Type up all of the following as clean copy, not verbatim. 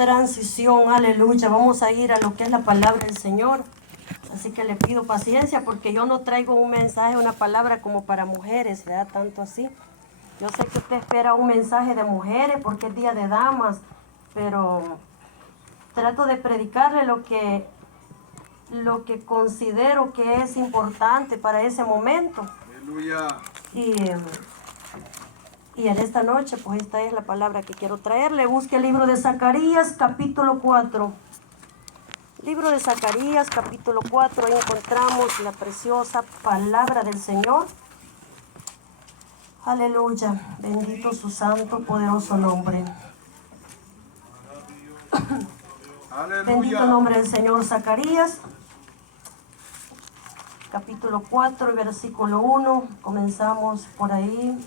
transición, aleluya. Vamos a ir a lo que es la palabra del Señor. Así que le pido paciencia porque yo no traigo un mensaje, una palabra como para mujeres, ¿verdad? Tanto así. Yo sé que usted espera un mensaje de mujeres porque es día de damas, pero trato de predicarle lo que considero que es importante para ese momento. Aleluya. Y en esta noche, pues esta es la palabra que quiero traerle. Busque el libro de Zacarías, capítulo 4. Libro de Zacarías, capítulo 4, ahí encontramos la preciosa palabra del Señor. Aleluya, bendito su santo, poderoso nombre. Aleluya. Bendito nombre del Señor. Zacarías, capítulo 4, versículo 1, comenzamos por ahí.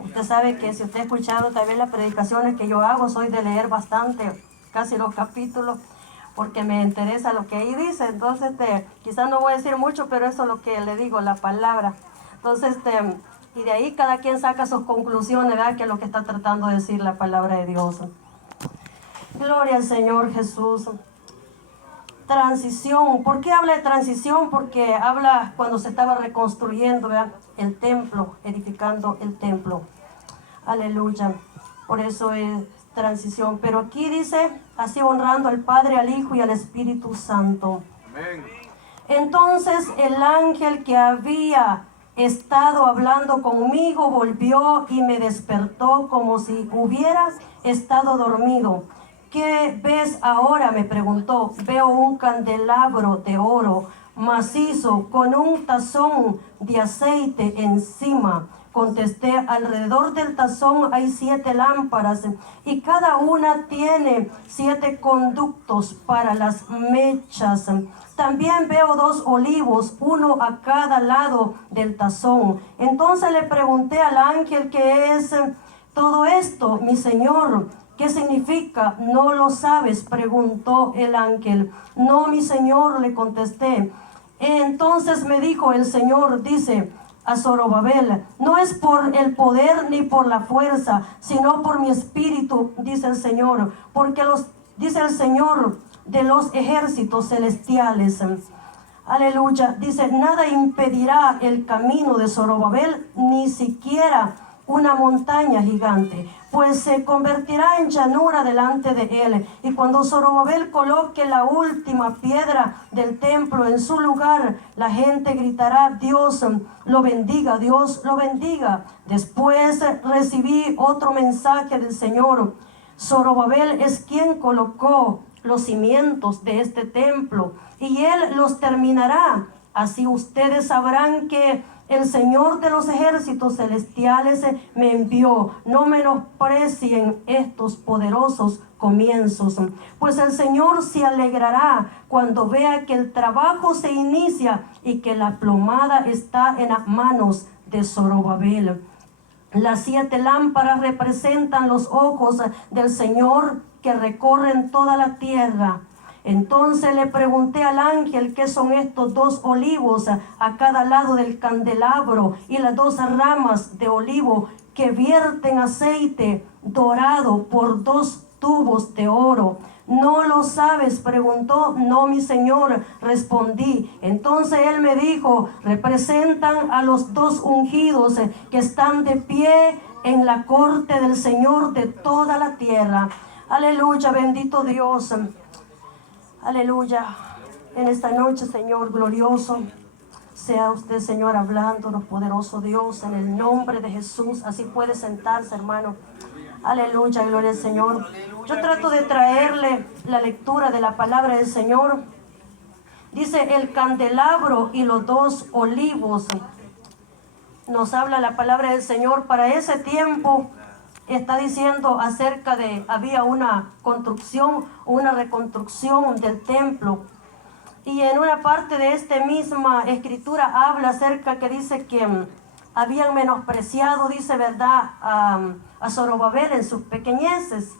Usted sabe que si usted ha escuchado tal vez las predicaciones que yo hago, soy de leer bastante, casi los capítulos, porque me interesa lo que ahí dice. Entonces, quizás no voy a decir mucho, pero eso es lo que le digo, la palabra. Entonces, y de ahí cada quien saca sus conclusiones, ¿verdad? Que es lo que está tratando de decir la palabra de Dios. Gloria al Señor Jesús. Transición. ¿Por qué habla de transición? Porque habla cuando se estaba reconstruyendo, ¿verdad? El templo, edificando el templo. Aleluya. Por eso es transición. Pero aquí dice, así honrando al Padre, al Hijo y al Espíritu Santo. Amén. Entonces el ángel que había estado hablando conmigo volvió y me despertó como si hubiera estado dormido. ¿Qué ves ahora?, me preguntó. Veo un candelabro de oro macizo con un tazón de aceite encima. Contesté, alrededor del tazón hay 7 lámparas y cada una tiene 7 conductos para las mechas. También veo 2 olivos, uno a cada lado del tazón. Entonces le pregunté al ángel, ¿qué es todo esto, mi señor? ¿Qué significa? ¿No lo sabes?, preguntó el ángel. No, mi señor, le contesté. Entonces me dijo el Señor, dice a Zorobabel, no es por el poder ni por la fuerza, sino por mi espíritu, dice el Señor, porque dice el Señor de los ejércitos celestiales. Aleluya. Dice, nada impedirá el camino de Zorobabel, ni siquiera una montaña gigante, pues se convertirá en llanura delante de él. Y cuando Zorobabel coloque la última piedra del templo en su lugar, la gente gritará, Dios lo bendiga, Dios lo bendiga. Después recibí otro mensaje del Señor. Zorobabel es quien colocó los cimientos de este templo y él los terminará. Así ustedes sabrán que el Señor de los ejércitos celestiales me envió. No menosprecien estos poderosos comienzos, pues el Señor se alegrará cuando vea que el trabajo se inicia y que la plomada está en las manos de Zorobabel. Las 7 lámparas representan los ojos del Señor que recorren toda la tierra. Entonces le pregunté al ángel, ¿qué son estos 2 olivos a cada lado del candelabro y las 2 ramas de olivo que vierten aceite dorado por 2 tubos de oro? ¿No lo sabes?, preguntó. No, mi señor, respondí. Entonces él me dijo, representan a los 2 ungidos que están de pie en la corte del Señor de toda la tierra. Aleluya, bendito Dios. Aleluya. En esta noche, Señor glorioso, sea usted, Señor, hablándonos, poderoso Dios, en el nombre de Jesús. Así puede sentarse, hermano. Aleluya, gloria al Señor. Yo trato de traerle la lectura de la palabra del Señor. Dice, el candelabro y los 2 olivos. Nos habla la palabra del Señor. Para ese tiempo está diciendo acerca de, había una construcción, una reconstrucción del templo. Y en una parte de esta misma escritura habla acerca que dice que habían menospreciado, dice, verdad, a Zorobabel en sus pequeñeces.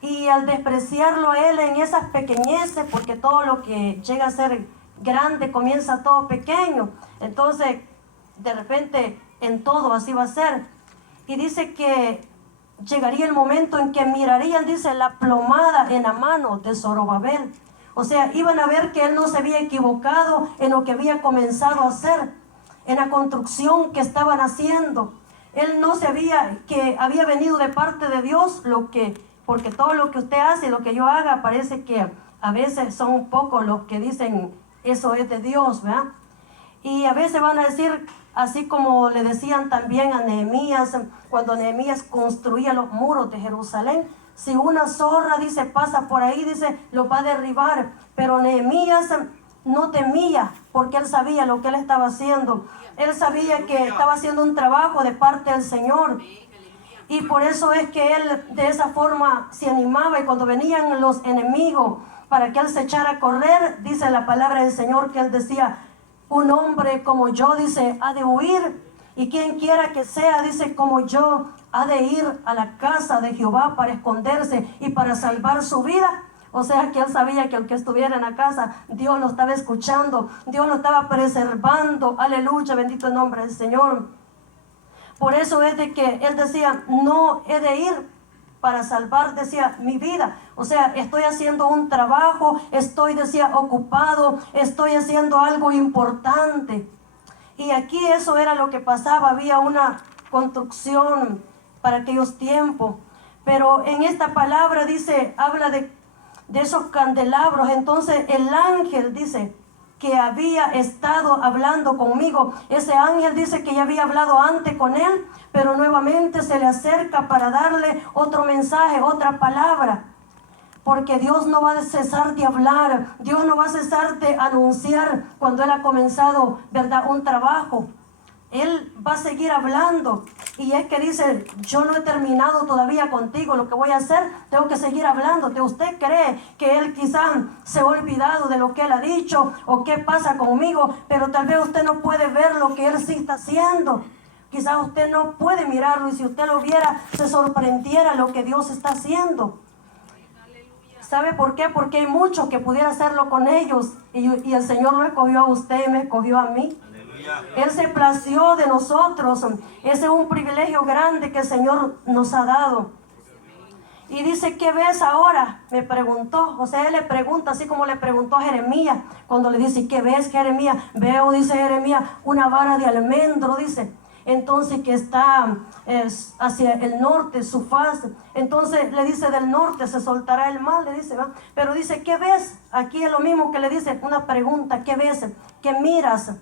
Y al despreciarlo a él en esas pequeñeces, porque todo lo que llega a ser grande comienza todo pequeño. Entonces, de repente, en todo así va a ser. Y dice que llegaría el momento en que mirarían, dice, la plomada en la mano de Zorobabel. O sea, iban a ver que él no se había equivocado en lo que había comenzado a hacer, en la construcción que estaban haciendo. Él no sabía que había venido de parte de Dios, porque todo lo que usted hace, lo que yo haga, parece que a veces son un poco los que dicen eso es de Dios, ¿verdad? Y a veces van a decir, así como le decían también a Nehemías, cuando Nehemías construía los muros de Jerusalén, si una zorra, dice, pasa por ahí, dice, lo va a derribar. Pero Nehemías no temía, porque él sabía lo que él estaba haciendo. Él sabía que estaba haciendo un trabajo de parte del Señor. Y por eso es que él de esa forma se animaba. Y cuando venían los enemigos para que él se echara a correr, dice la palabra del Señor que él decía, un hombre como yo, dice, ha de huir. Y quien quiera que sea, dice, como yo, ha de ir a la casa de Jehová para esconderse y para salvar su vida. O sea que él sabía que aunque estuviera en la casa, Dios lo estaba escuchando, Dios lo estaba preservando. Aleluya, bendito el nombre del Señor. Por eso es de que él decía, no he de ir para salvar, decía, mi vida. O sea, estoy haciendo un trabajo, estoy, decía, ocupado, estoy haciendo algo importante. Y aquí eso era lo que pasaba, había una construcción para aquellos tiempos. Pero en esta palabra dice, habla de esos candelabros. Entonces el ángel dice que había estado hablando conmigo. Ese ángel dice que ya había hablado antes con él, pero nuevamente se le acerca para darle otro mensaje, otra palabra. Porque Dios no va a cesar de hablar, Dios no va a cesar de anunciar cuando Él ha comenzado, ¿verdad?, un trabajo. Él va a seguir hablando. Y es que dice, yo no he terminado todavía contigo, lo que voy a hacer, tengo que seguir hablando. ¿Usted cree que Él quizás se ha olvidado de lo que Él ha dicho o qué pasa conmigo? Pero tal vez usted no puede ver lo que Él sí está haciendo. Quizás usted no puede mirarlo, y si usted lo viera, se sorprendiera lo que Dios está haciendo. ¿Sabe por qué? Porque hay muchos que pudiera hacerlo con ellos, y el Señor lo escogió a usted y me escogió a mí. Aleluya. Él se plació de nosotros. Ese es un privilegio grande que el Señor nos ha dado. Y dice, ¿qué ves ahora? Me preguntó. O sea, él le pregunta así como le preguntó a Jeremías. Cuando le dice, ¿qué ves, Jeremías? Veo, dice Jeremías, una vara de almendro, dice. Entonces que está hacia el norte, su faz. Entonces le dice, del norte se soltará el mal, le dice, ¿va? Pero dice, ¿qué ves? Aquí es lo mismo que le dice, una pregunta, ¿qué ves? ¿Qué miras?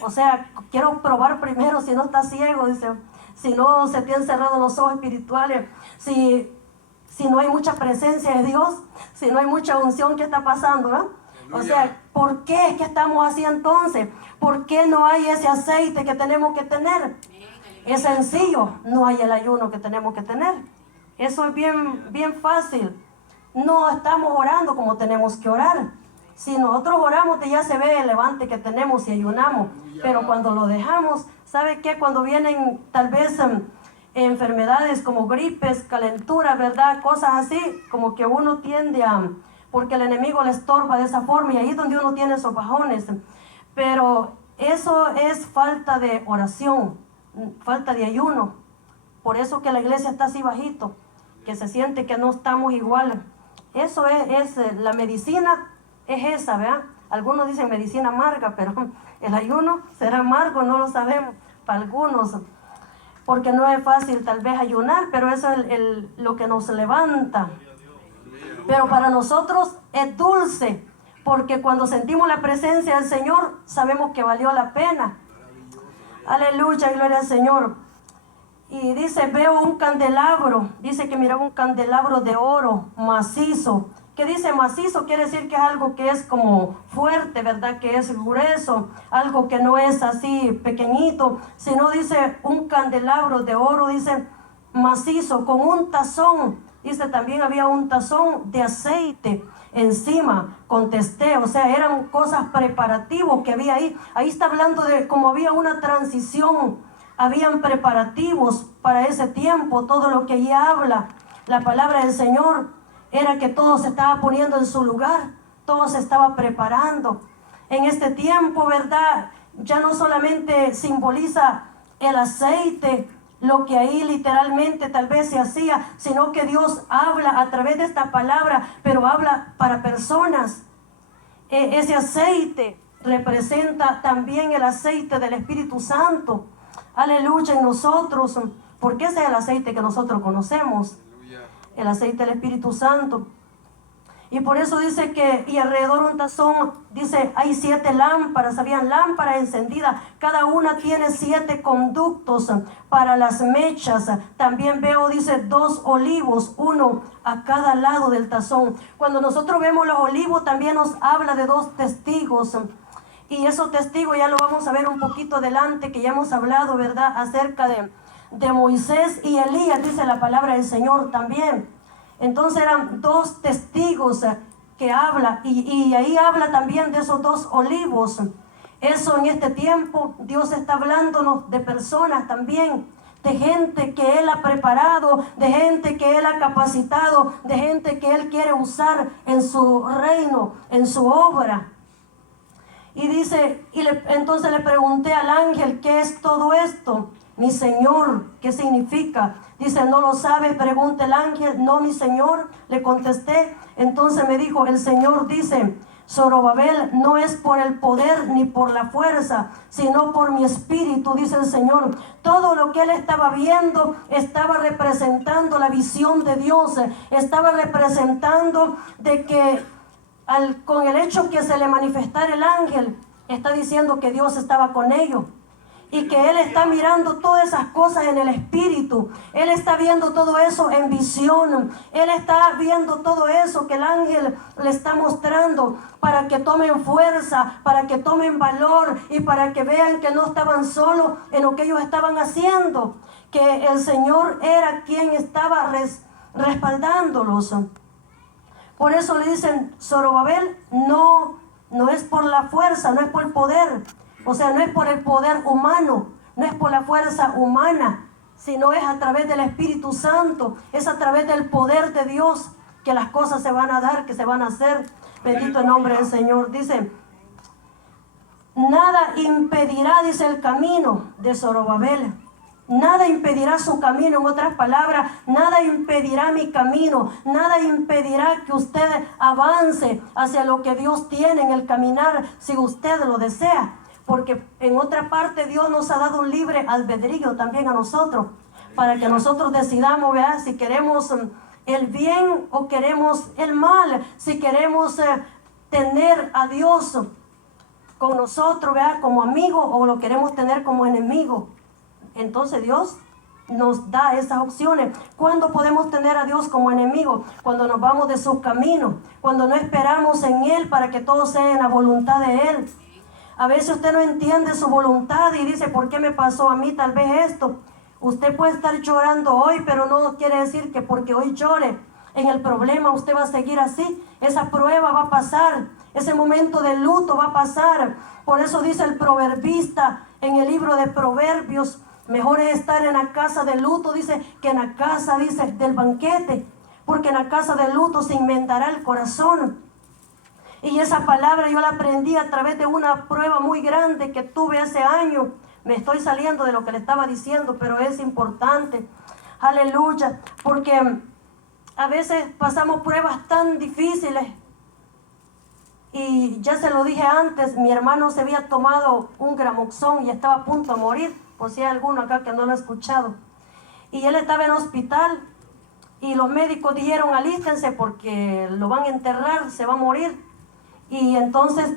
O sea, quiero probar primero si no está ciego, dice, si no se te han cerrado los ojos espirituales, si no hay mucha presencia de Dios, si no hay mucha unción, ¿qué está pasando? ¿Va? O sea, ¿por qué? ¿Qué estamos así entonces? ¿Por qué no hay ese aceite que tenemos que tener? Es sencillo, no hay el ayuno que tenemos que tener. Eso es bien fácil. No estamos orando como tenemos que orar. Si nosotros oramos, ya se ve el levante que tenemos y ayunamos. Pero cuando lo dejamos, ¿sabe qué? Cuando vienen tal vez enfermedades como gripes, calentura, ¿verdad? Cosas así, como que uno tiende a... porque el enemigo le estorba de esa forma, y ahí es donde uno tiene esos bajones. Pero eso es falta de oración, falta de ayuno. Por eso que la iglesia está así bajito, que se siente que no estamos igual. Eso es la medicina, es esa, ¿verdad? Algunos dicen medicina amarga, pero el ayuno será amargo, no lo sabemos para algunos. Porque no es fácil tal vez ayunar, pero eso es lo que nos levanta. Pero para nosotros es dulce, porque cuando sentimos la presencia del Señor, sabemos que valió la pena. Aleluya, gloria al Señor. Y dice, veo un candelabro, dice que miraba un candelabro de oro macizo. ¿Qué dice macizo? Quiere decir que es algo que es como fuerte, ¿verdad? Que es grueso, algo que no es así pequeñito, sino dice un candelabro de oro, dice macizo, con un tazón. Dice, también había un tazón de aceite encima, contesté, o sea, eran cosas preparativos que había ahí. Ahí está hablando de cómo había una transición, habían preparativos para ese tiempo. Todo lo que allí habla la palabra del Señor era que todo se estaba poniendo en su lugar, todo se estaba preparando. En este tiempo, ¿verdad? Ya no solamente simboliza el aceite lo que ahí literalmente tal vez se hacía, sino que Dios habla a través de esta palabra, pero habla para personas. Ese aceite representa también el aceite del Espíritu Santo. Aleluya, en nosotros, porque ese es el aceite que nosotros conocemos, el aceite del Espíritu Santo. Y por eso dice que, y alrededor de un tazón, dice, hay 7 lámparas, habían lámparas encendidas, cada una tiene 7 conductos para las mechas. También veo, dice, 2 olivos, uno a cada lado del tazón. Cuando nosotros vemos los olivos, también nos habla de 2 testigos. Y esos testigos ya lo vamos a ver un poquito adelante, que ya hemos hablado, ¿verdad?, acerca de Moisés y Elías, dice la palabra del Señor también. Entonces eran 2 testigos que habla, y ahí habla también de esos 2 olivos. Eso en este tiempo Dios está hablándonos de personas también, de gente que Él ha preparado, de gente que Él ha capacitado, de gente que Él quiere usar en su reino, en su obra. Y dice, entonces le pregunté al ángel, ¿qué es todo esto? Mi Señor, ¿qué significa? Dice, ¿no lo sabe? Pregunta el ángel. No, mi Señor, le contesté. Entonces me dijo, el Señor dice, Zorobabel, no es por el poder ni por la fuerza, sino por mi espíritu, dice el Señor. Todo lo que él estaba viendo estaba representando la visión de Dios. Estaba representando de que con el hecho que se le manifestara el ángel, está diciendo que Dios estaba con ellos. Y que Él está mirando todas esas cosas en el espíritu. Él está viendo todo eso en visión. Él está viendo todo eso que el ángel le está mostrando, para que tomen fuerza, para que tomen valor y para que vean que no estaban solos en lo que ellos estaban haciendo, que el Señor era quien estaba respaldándolos. Por eso le dicen, Zorobabel, no es por la fuerza, no es por el poder. O sea, no es por el poder humano, no es por la fuerza humana, sino es a través del Espíritu Santo, es a través del poder de Dios que las cosas se van a dar, que se van a hacer. Bendito el nombre del Señor. Dice, nada impedirá, dice, el camino de Zorobabel. Nada impedirá su camino. En otras palabras, nada impedirá mi camino. Nada impedirá que usted avance hacia lo que Dios tiene en el caminar, si usted lo desea. Porque en otra parte Dios nos ha dado un libre albedrío también a nosotros, para que nosotros decidamos, ¿verdad?, si queremos el bien o queremos el mal, si queremos tener a Dios con nosotros, ¿verdad?, como amigo, o lo queremos tener como enemigo. Entonces Dios nos da esas opciones. ¿Cuándo podemos tener a Dios como enemigo? Cuando nos vamos de su camino, cuando no esperamos en Él para que todo sea en la voluntad de Él. A veces usted no entiende su voluntad y dice, ¿por qué me pasó a mí tal vez esto? Usted puede estar llorando hoy, pero no quiere decir que porque hoy llore en el problema usted va a seguir así. Esa prueba va a pasar, ese momento de luto va a pasar. Por eso dice el proverbista en el libro de Proverbios, mejor es estar en la casa de luto, dice, que en la casa, dice, del banquete, porque en la casa de luto se inventará el corazón. Y esa palabra yo la aprendí a través de una prueba muy grande que tuve ese año. Me estoy saliendo de lo que le estaba diciendo, pero es importante. Aleluya. Porque a veces pasamos pruebas tan difíciles. Y ya se lo dije antes, mi hermano se había tomado un Gramoxón y estaba a punto de morir. Por si hay alguno acá que no lo ha escuchado. Y él estaba en hospital. Y los médicos dijeron, alístense porque lo van a enterrar, se va a morir. Y entonces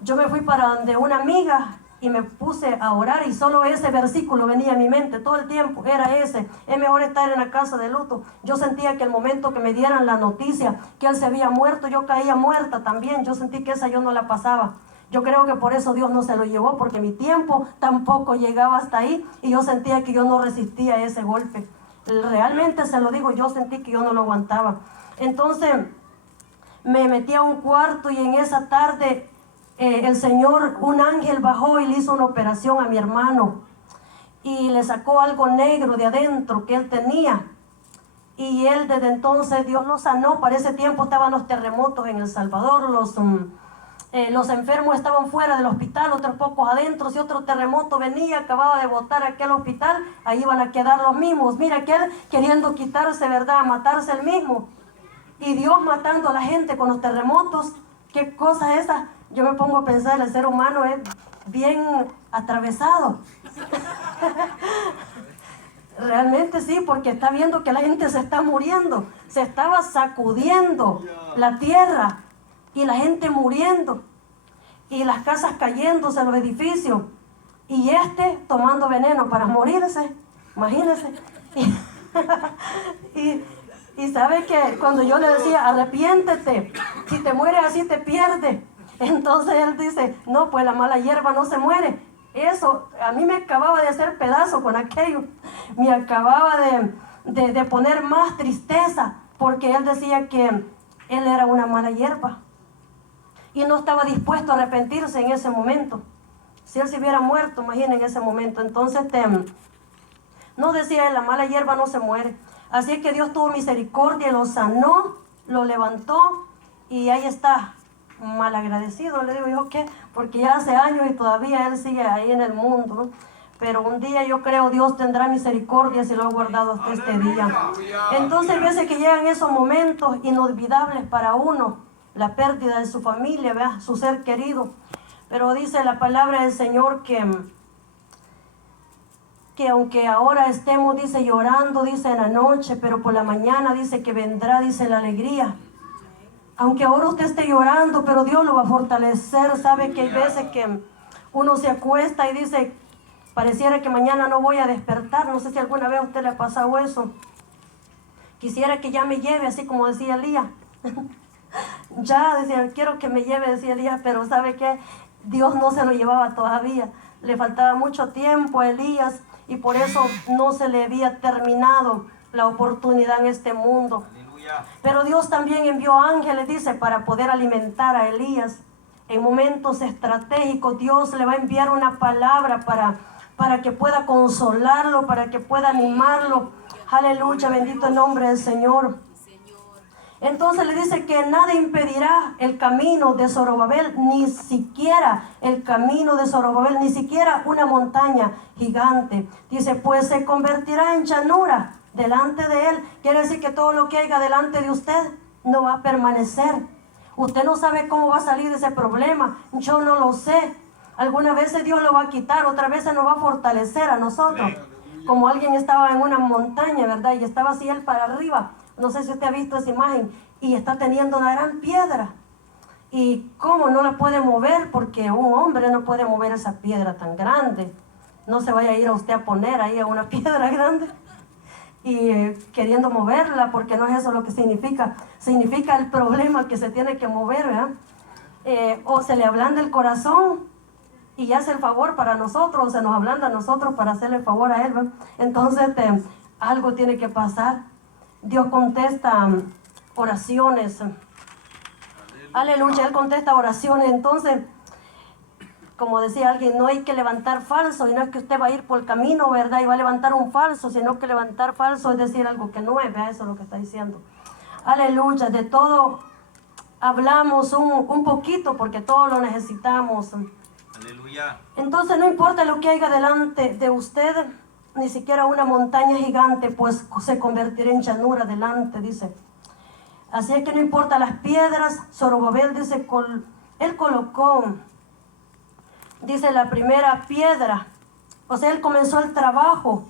yo me fui para donde una amiga y me puse a orar, y solo ese versículo venía a mi mente todo el tiempo, era ese: es mejor estar en la casa de luto. Yo sentía que el momento que me dieran la noticia que él se había muerto, yo caía muerta también. Yo sentí que esa yo no la pasaba. Yo creo que por eso Dios no se lo llevó, porque mi tiempo tampoco llegaba hasta ahí y yo sentía que yo no resistía ese golpe. Realmente se lo digo, yo sentí que yo no lo aguantaba. Entonces me metí a un cuarto y en esa tarde el Señor, un ángel bajó y le hizo una operación a mi hermano y le sacó algo negro de adentro que él tenía, y él desde entonces Dios lo sanó. Para ese tiempo estaban los terremotos en El Salvador, los enfermos estaban fuera del hospital, otros pocos adentro. Si otro terremoto venía, acababa de botar aquel hospital, ahí iban a quedar los mismos. Mira aquel queriendo quitarse, ¿verdad?, matarse el mismo. Y Dios matando a la gente con los terremotos. ¿Qué cosa es esa? Yo me pongo a pensar, el ser humano es bien atravesado. Realmente sí, porque está viendo que la gente se está muriendo. Se estaba sacudiendo la tierra y la gente muriendo. Y las casas cayéndose, los edificios. Y tomando veneno para morirse. Imagínense. Y sabe que cuando yo le decía, arrepiéntete, si te mueres así te pierdes. Entonces él dice, no, pues la mala hierba no se muere. Eso, a mí me acababa de hacer pedazo con aquello. Me acababa de poner más tristeza, porque él decía que él era una mala hierba. Y no estaba dispuesto a arrepentirse en ese momento. Si él se hubiera muerto, imaginen en ese momento. Entonces, no decía él, la mala hierba no se muere. Así es que Dios tuvo misericordia, lo sanó, lo levantó y ahí está, malagradecido. Le digo yo, ¿qué? Porque ya hace años y todavía él sigue ahí en el mundo, ¿no? Pero un día yo creo Dios tendrá misericordia si lo ha guardado hasta este día. Entonces, a veces que llegan esos momentos inolvidables para uno, la pérdida de su familia, ¿verdad?, su ser querido. Pero dice la palabra del Señor que aunque ahora estemos, dice, llorando, dice, en la noche, pero por la mañana dice que vendrá, dice, la alegría. Aunque ahora usted esté llorando, pero Dios lo va a fortalecer. Sabe que hay veces que uno se acuesta y dice, pareciera que mañana no voy a despertar. No sé si alguna vez a usted le ha pasado eso. Quisiera que ya me lleve, así como decía Elías. Ya, decía, quiero que me lleve, decía Elías, pero ¿sabe qué? Dios no se lo llevaba todavía. Le faltaba mucho tiempo a Elías. Y por eso no se le había terminado la oportunidad en este mundo. Aleluya. Pero Dios también envió ángeles, dice, para poder alimentar a Elías. En momentos estratégicos Dios le va a enviar una palabra para que pueda consolarlo, para que pueda animarlo. Aleluya, bendito el nombre del Señor. Entonces le dice que nada impedirá el camino de Zorobabel, ni siquiera el camino de Zorobabel, ni siquiera una montaña gigante. Dice, pues se convertirá en llanura delante de él. Quiere decir que todo lo que haya delante de usted no va a permanecer. Usted no sabe cómo va a salir de ese problema. Yo no lo sé. Algunas veces Dios lo va a quitar, otras veces nos va a fortalecer a nosotros. Como alguien estaba en una montaña, ¿verdad? Y estaba así él para arriba. No sé si usted ha visto esa imagen y está teniendo una gran piedra. ¿Y cómo no la puede mover? Porque un hombre no puede mover esa piedra tan grande. No se vaya a ir a usted a poner ahí a una piedra grande y queriendo moverla, porque no es eso lo que significa. Significa el problema que se tiene que mover, ¿verdad? O se le ablanda el corazón y hace el favor para nosotros, o se nos ablanda a nosotros para hacerle el favor a él, ¿verdad? Entonces algo tiene que pasar. Dios contesta oraciones. Aleluya, Él contesta oraciones. Entonces, como decía alguien, no hay que levantar falso, y no es que usted va a ir por el camino, ¿verdad?, y va a levantar un falso, sino que levantar falso es decir algo que no es, ¿verdad? Eso es lo que está diciendo. Aleluya, de todo hablamos un poquito, porque todo lo necesitamos. Aleluya. Entonces, no importa lo que haya delante de usted, ni siquiera una montaña gigante, pues se convertirá en llanura delante, dice. Así es que no importa las piedras. Zorobabel dice, él colocó, dice, la primera piedra. O sea, él comenzó el trabajo.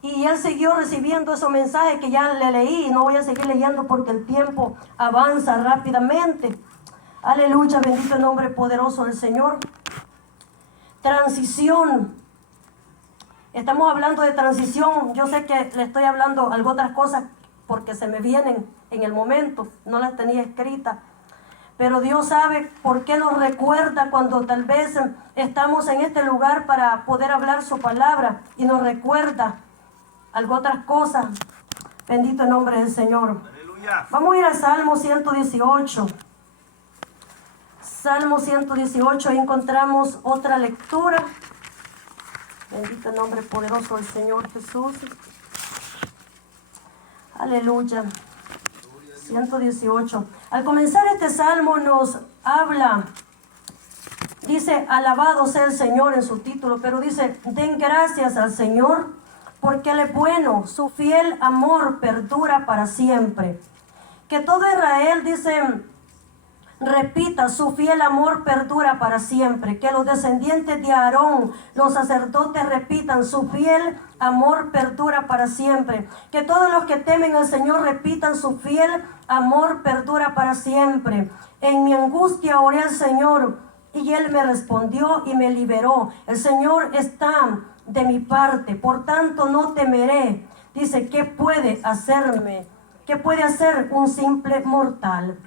Y él siguió recibiendo esos mensajes que ya le leí. Y no voy a seguir leyendo porque el tiempo avanza rápidamente. Aleluya, bendito el nombre poderoso del Señor. Transición. Estamos hablando de transición. Yo sé que le estoy hablando algo otras cosas porque se me vienen en el momento. No las tenía escritas. Pero Dios sabe por qué nos recuerda cuando tal vez estamos en este lugar para poder hablar su palabra. Y nos recuerda algo otras cosas. Bendito el nombre del Señor. Aleluya. Vamos a ir a Salmo 118. Salmo 118, ahí encontramos otra lectura. Bendito el nombre poderoso del Señor Jesús. Aleluya. 118. Al comenzar este salmo nos habla, dice, alabado sea el Señor en su título, pero dice, den gracias al Señor porque Él es bueno, su fiel amor perdura para siempre. Que todo Israel, dice, repita, su fiel amor perdura para siempre. Que los descendientes de Aarón, los sacerdotes, repitan, su fiel amor perdura para siempre. Que todos los que temen al Señor repitan, su fiel amor perdura para siempre. En mi angustia oré al Señor y Él me respondió y me liberó. El Señor está de mi parte, por tanto no temeré. Dice, ¿qué puede hacerme? ¿Qué puede hacer un simple mortal?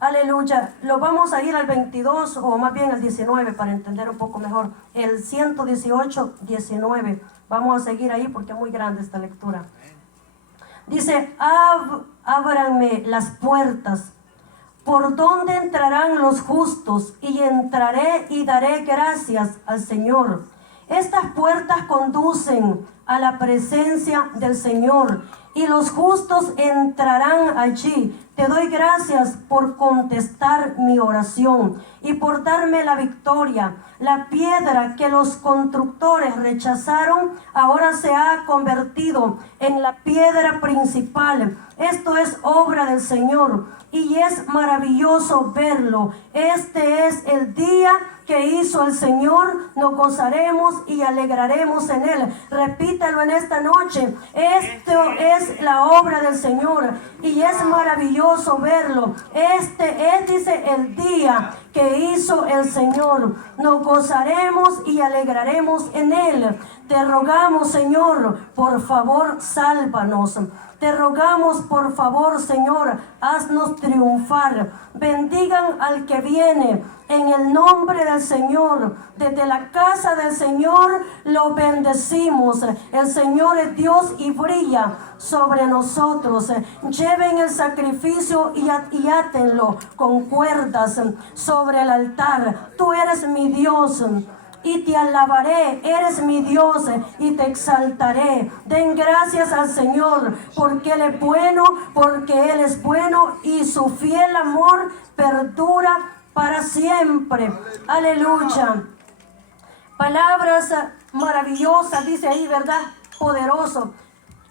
Aleluya. Lo vamos a ir al 22 o más bien al 19 para entender un poco mejor. El 118, 19. Vamos a seguir ahí porque es muy grande esta lectura. Dice, ábranme las puertas. ¿Por dónde entrarán los justos? Y entraré y daré gracias al Señor. Estas puertas conducen a la presencia del Señor y los justos entrarán allí. Te doy gracias por contestar mi oración y por darme la victoria. La piedra que los constructores rechazaron ahora se ha convertido en la piedra principal. Esto es obra del Señor y es maravilloso verlo. Este es el día que hizo el Señor, nos gozaremos y alegraremos en Él. Repítalo en esta noche. Esto es la obra del Señor y es maravilloso verlo. Este es, dice, el día que hizo el Señor. Nos gozaremos y alegraremos en Él. Te rogamos, Señor, por favor, sálvanos. Te rogamos, por favor, Señor, haznos triunfar. Bendigan al que viene en el nombre del Señor. Desde la casa del Señor lo bendecimos. El Señor es Dios y brilla sobre nosotros. Lleven el sacrificio y átenlo con cuerdas sobre el altar. Tú eres mi Dios y te alabaré, eres mi Dios y te exaltaré. Den gracias al Señor porque Él es bueno, porque Él es bueno y su fiel amor perdura para siempre. Aleluya. Palabras maravillosas, dice ahí, ¿verdad? Poderoso.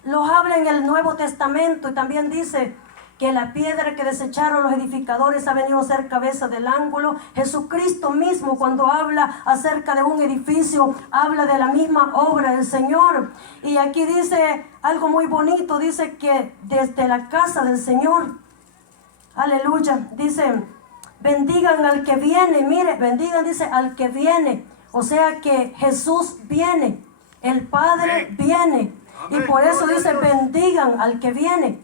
Los habla en el Nuevo Testamento y también dice que la piedra que desecharon los edificadores ha venido a ser cabeza del ángulo. Jesucristo mismo, cuando habla acerca de un edificio, habla de la misma obra del Señor. Y aquí dice algo muy bonito, dice que desde la casa del Señor, aleluya, dice, bendigan al que viene. Mire, bendigan, dice, al que viene. O sea que Jesús viene, el Padre viene. Y por eso dice, bendigan al que viene.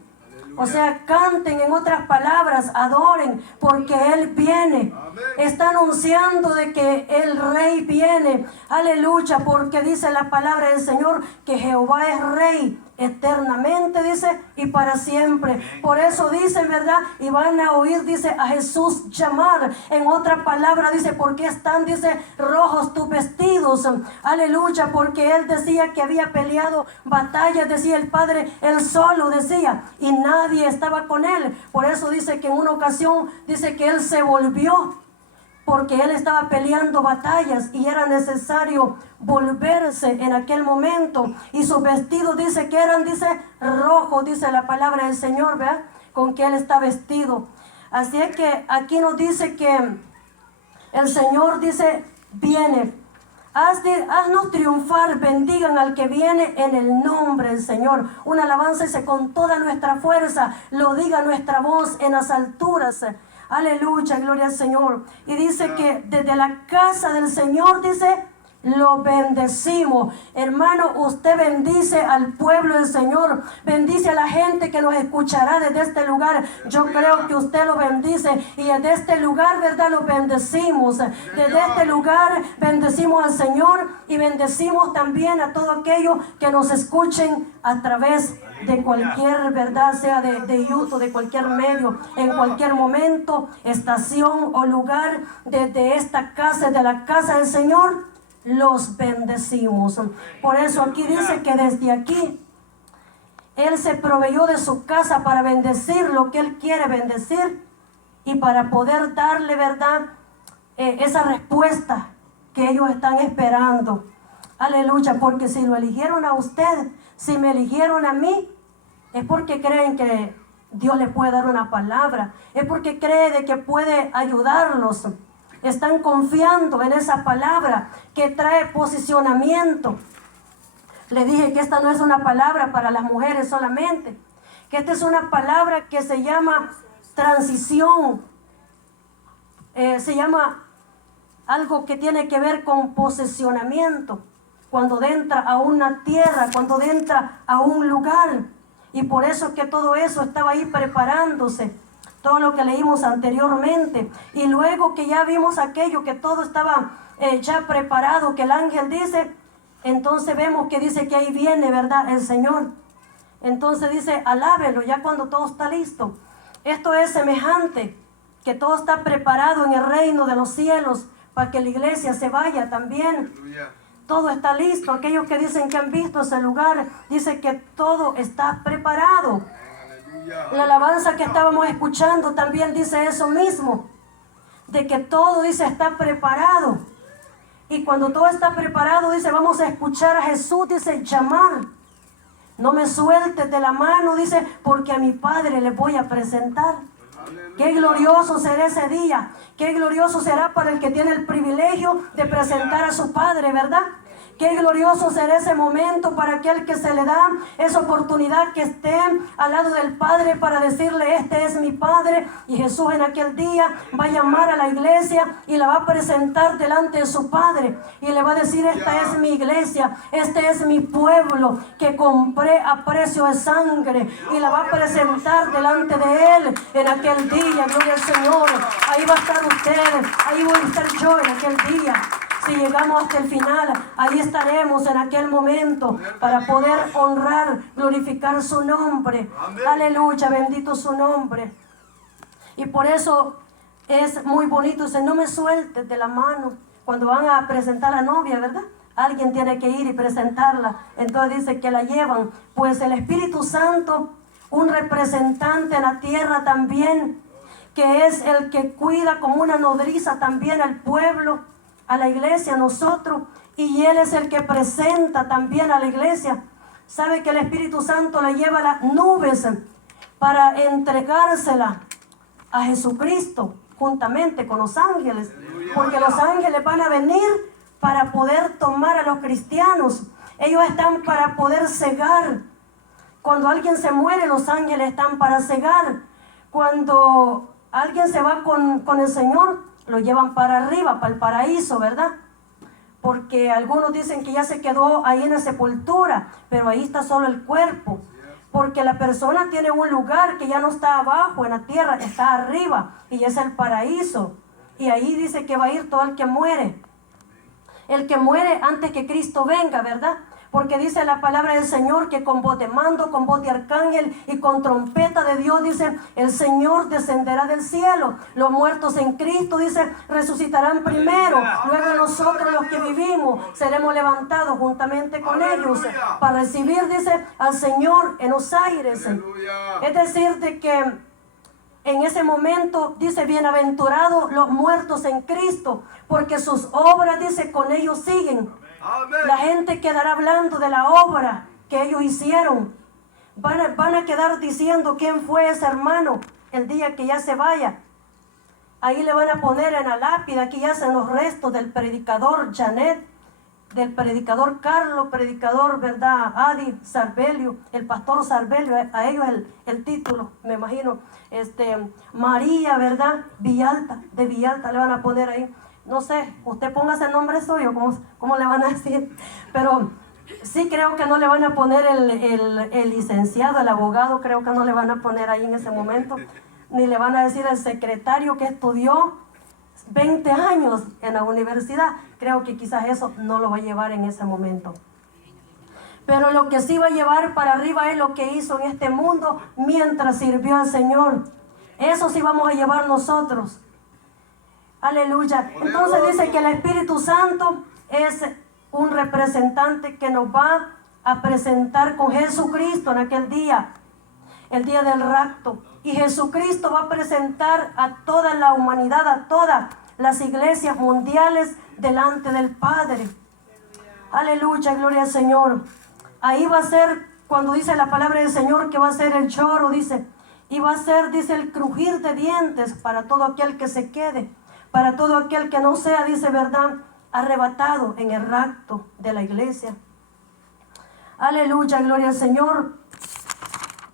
O sea, canten, en otras palabras, adoren, porque Él viene. Está anunciando de que el Rey viene. Aleluya, porque dice la palabra del Señor que Jehová es Rey eternamente, dice, y para siempre. Por eso dicen, ¿verdad? Y van a oír, dice, a Jesús llamar. En otra palabra dice, ¿por qué están, dice, rojos tus vestidos? Aleluya, porque Él decía que había peleado batallas, decía el Padre, Él solo decía, y nadie estaba con Él. Por eso dice que en una ocasión, dice que Él se volvió, porque Él estaba peleando batallas y era necesario volverse en aquel momento. Y sus vestidos dice que eran, dice, rojos, dice la palabra del Señor, ¿verdad? Con que Él está vestido. Así es que aquí nos dice que el Señor dice, viene. Haznos triunfar, bendigan al que viene en el nombre del Señor. Una alabanza dice, con toda nuestra fuerza, lo diga nuestra voz en las alturas. Aleluya, gloria al Señor. Y dice que desde la casa del Señor, dice, lo bendecimos. Hermano, usted bendice al pueblo del Señor, bendice a la gente que nos escuchará desde este lugar. Yo creo que usted lo bendice y desde este lugar, ¿verdad? Lo bendecimos. Desde este lugar bendecimos al Señor y bendecimos también a todos aquellos que nos escuchen a través de cualquier, ¿verdad? Sea de YouTube, de cualquier medio, en cualquier momento, estación o lugar. Desde esta casa, de la casa del Señor, los bendecimos. Por eso aquí dice que desde aquí Él se proveyó de su casa para bendecir lo que Él quiere bendecir y para poder darle, ¿verdad?, esa respuesta que ellos están esperando. Aleluya, porque si lo eligieron a usted, si me eligieron a mí, es porque creen que Dios les puede dar una palabra, es porque cree de que puede ayudarlos. Están confiando en esa palabra que trae posicionamiento. Le dije que esta no es una palabra para las mujeres solamente, que esta es una palabra que se llama transición, se llama algo que tiene que ver con posicionamiento, cuando entra a una tierra, cuando entra a un lugar. Y por eso es que todo eso estaba ahí preparándose, todo lo que leímos anteriormente. Y luego que ya vimos aquello, que todo estaba ya preparado, que el ángel dice, entonces vemos que dice que ahí viene, ¿verdad?, el Señor. Entonces dice, alábelo ya cuando todo está listo. Esto es semejante, que todo está preparado en el reino de los cielos para que la iglesia se vaya también. Aleluya. Todo está listo. Aquellos que dicen que han visto ese lugar, dicen que todo está preparado. Aleluya. La alabanza que estábamos escuchando también dice eso mismo, de que todo, dice, está preparado. Y cuando todo está preparado, dice, vamos a escuchar a Jesús, dice, llamar. No me sueltes de la mano, dice, porque a mi Padre le voy a presentar. Aleluya. Qué glorioso será ese día. Qué glorioso será para el que tiene el privilegio de presentar a su Padre, ¿verdad? Qué glorioso será ese momento para aquel que se le da esa oportunidad, que esté al lado del Padre para decirle, este es mi Padre. Y Jesús en aquel día va a llamar a la iglesia y la va a presentar delante de su Padre. Y le va a decir, esta es mi iglesia, este es mi pueblo que compré a precio de sangre. Y la va a presentar delante de Él en aquel día. Gloria al Señor. Ahí va a estar usted, ahí voy a estar yo en aquel día. Si llegamos hasta el final, ahí estaremos en aquel momento para poder honrar, glorificar su nombre. Amén. Aleluya, bendito su nombre. Y por eso es muy bonito. Dice, no me sueltes de la mano. Cuando van a presentar a la novia, ¿verdad? Alguien tiene que ir y presentarla. Entonces dice que la llevan. Pues el Espíritu Santo, un representante en la tierra también, que es el que cuida como una nodriza también al pueblo, a la iglesia, a nosotros, y Él es el que presenta también a la iglesia. Sabe que el Espíritu Santo la lleva a las nubes para entregársela a Jesucristo juntamente con los ángeles, porque los ángeles van a venir para poder tomar a los cristianos. Ellos están para poder cegar. Cuando alguien se muere, los ángeles están para cegar. Cuando alguien se va con el Señor, lo llevan para arriba, para el paraíso, ¿verdad? Porque algunos dicen que ya se quedó ahí en la sepultura, pero ahí está solo el cuerpo. Porque la persona tiene un lugar que ya no está abajo en la tierra, está arriba, y es el paraíso. Y ahí dice que va a ir todo el que muere. El que muere antes que Cristo venga, ¿verdad? Porque dice la palabra del Señor que con voz de mando, con voz de arcángel y con trompeta de Dios, dice, el Señor descenderá del cielo. Los muertos en Cristo, dice, resucitarán primero. Luego nosotros, los que vivimos, seremos levantados juntamente con ellos para recibir, dice, al Señor en los aires. Aleluya. Es decir, de que en ese momento, dice, bienaventurados los muertos en Cristo, porque sus obras, dice, con ellos siguen. Amén. La gente quedará hablando de la obra que ellos hicieron. Van a quedar diciendo quién fue ese hermano el día que ya se vaya. Ahí le van a poner en la lápida, aquí hacen los restos del predicador Janet, del predicador Carlos, predicador, ¿verdad? Adi Sarbelio, el pastor Sarbelio, a ellos el título, me imagino. María, ¿verdad? Villalta, de Villalta le van a poner ahí. No sé, usted póngase el nombre suyo, ¿cómo le van a decir? Pero sí creo que no le van a poner el licenciado, el abogado, creo que no le van a poner ahí en ese momento. Ni le van a decir el secretario que estudió 20 años en la universidad. Creo que quizás eso no lo va a llevar en ese momento. Pero lo que sí va a llevar para arriba es lo que hizo en este mundo mientras sirvió al Señor. Eso sí vamos a llevar nosotros. Aleluya. Entonces dice que el Espíritu Santo es un representante que nos va a presentar con Jesucristo en aquel día. el día del rapto. Y Jesucristo va a presentar a toda la humanidad, a todas las iglesias mundiales delante del Padre. Aleluya, gloria al Señor. Ahí va a ser, cuando dice la palabra del Señor, que va a ser el lloro, dice, y va a ser, dice, el crujir de dientes para todo aquel que se quede, para todo aquel que no sea, dice, verdad, arrebatado en el rapto de la iglesia. Aleluya, gloria al Señor.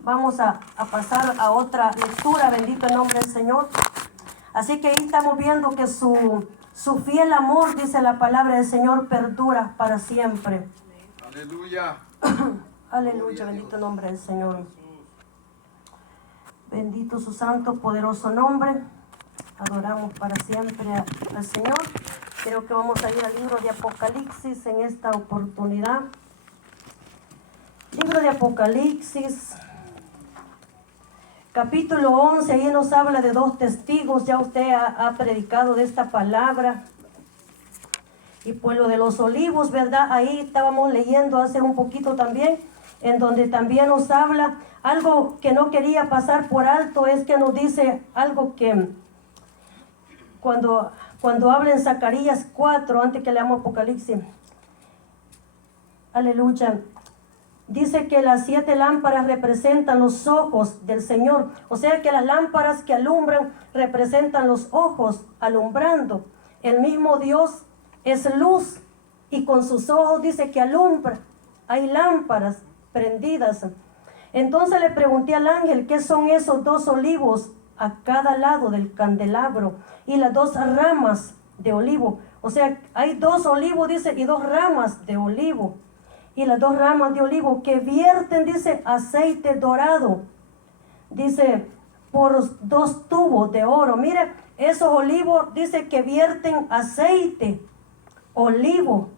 Vamos a pasar a otra lectura, bendito el nombre del Señor. Así que ahí estamos viendo que su fiel amor, dice la palabra del Señor, perdura para siempre. Aleluya. Aleluya, bendito el nombre del Señor. Bendito su santo, poderoso nombre. Adoramos para siempre al Señor. Creo que vamos a ir al libro de Apocalipsis en esta oportunidad. Libro de Apocalipsis, capítulo 11, ahí nos habla de dos testigos. Ya usted ha predicado de esta palabra. Y pues lo de los olivos, ¿verdad? Ahí estábamos leyendo hace un poquito también, en donde también nos habla algo que no quería pasar por alto. Es que nos dice algo que cuando habla en Zacarías 4, antes que leamos Apocalipsis, aleluya, dice que las 7 lámparas representan los ojos del Señor. O sea que las lámparas que alumbran representan los ojos alumbrando. El mismo Dios es luz y con sus ojos dice que alumbra. Hay lámparas prendidas. Entonces le pregunté al ángel, ¿qué son esos 2 olivos a cada lado del candelabro y las 2 ramas de olivo? O sea, hay 2 olivos, dice, y 2 ramas de olivo. Y las 2 ramas de olivo que vierten, dice, aceite dorado, dice, por 2 tubos de oro. Mire, esos olivos, dice que vierten aceite, olivo.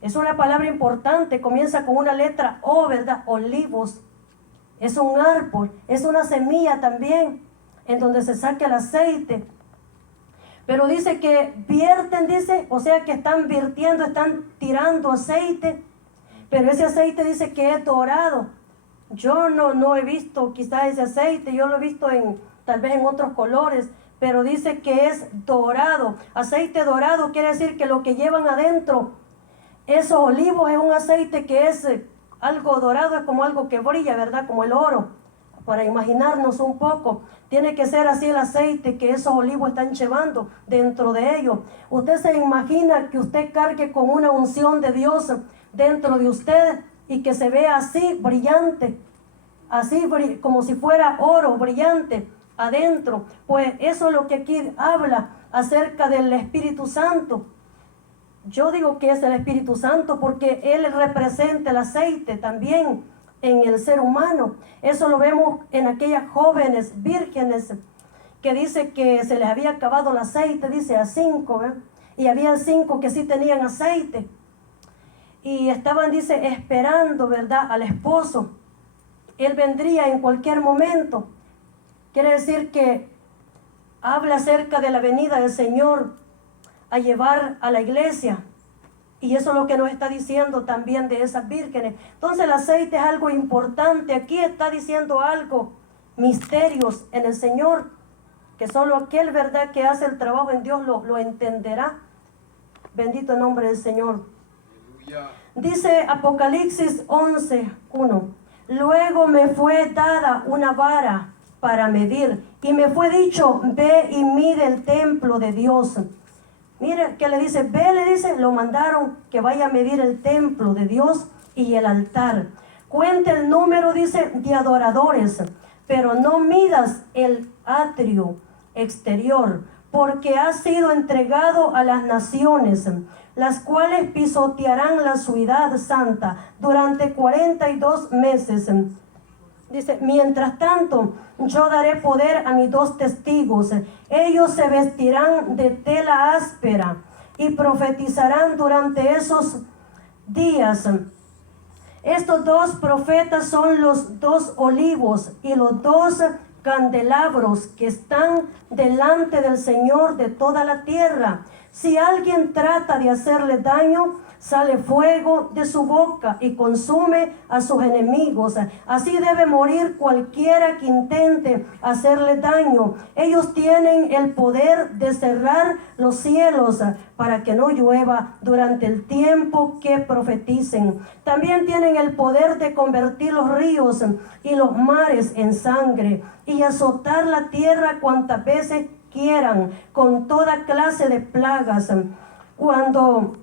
Es una palabra importante, comienza con una letra O, ¿verdad? Olivos. Es un árbol, es una semilla también, en donde se saca el aceite. Pero dice que vierten, dice, o sea que están virtiendo, están tirando aceite. Pero ese aceite dice que es dorado. Yo no he visto quizás ese aceite, yo lo he visto tal vez en otros colores, pero dice que es dorado. Aceite dorado quiere decir que lo que llevan adentro, esos olivos, es un aceite que es algo dorado, es como algo que brilla, ¿verdad? Como el oro, para imaginarnos un poco. Tiene que ser así el aceite que esos olivos están llevando dentro de ellos. Usted se imagina que usted cargue con una unción de Dios dentro de usted y que se vea así brillante, así como si fuera oro brillante adentro. Pues eso es lo que aquí habla acerca del Espíritu Santo. Yo digo que es el Espíritu Santo porque Él representa el aceite también en el ser humano. Eso lo vemos en aquellas jóvenes vírgenes que dice que se les había acabado el aceite, dice a 5, ¿eh? Y había 5 que sí tenían aceite. Y estaban, dice, esperando, ¿verdad?, al esposo. Él vendría en cualquier momento. Quiere decir que habla acerca de la venida del Señor a llevar a la iglesia. Y eso es lo que nos está diciendo también de esas vírgenes. Entonces el aceite es algo importante. Aquí está diciendo algo, misterios en el Señor, que solo aquel, ¿verdad?, que hace el trabajo en Dios lo entenderá. Bendito el nombre del Señor. Dice Apocalipsis 11:1. Luego me fue dada una vara para medir, y me fue dicho, ve y mide el templo de Dios. Mire, que le dice, ve, le dice, lo mandaron que vaya a medir el templo de Dios y el altar. Cuenta el número, dice, de adoradores, pero no midas el atrio exterior, porque ha sido entregado a las naciones, las cuales pisotearán la ciudad santa durante 42 meses. Dice, mientras tanto, yo daré poder a mis 2 testigos. Ellos se vestirán de tela áspera y profetizarán durante esos días. Estos 2 profetas son los 2 olivos y los 2 candelabros que están delante del Señor de toda la tierra. Si alguien trata de hacerle daño, sale fuego de su boca y consume a sus enemigos. Así debe morir cualquiera que intente hacerle daño. Ellos tienen el poder de cerrar los cielos para que no llueva durante el tiempo que profeticen. También tienen el poder de convertir los ríos y los mares en sangre y azotar la tierra cuantas veces quieran con toda clase de plagas. Cuando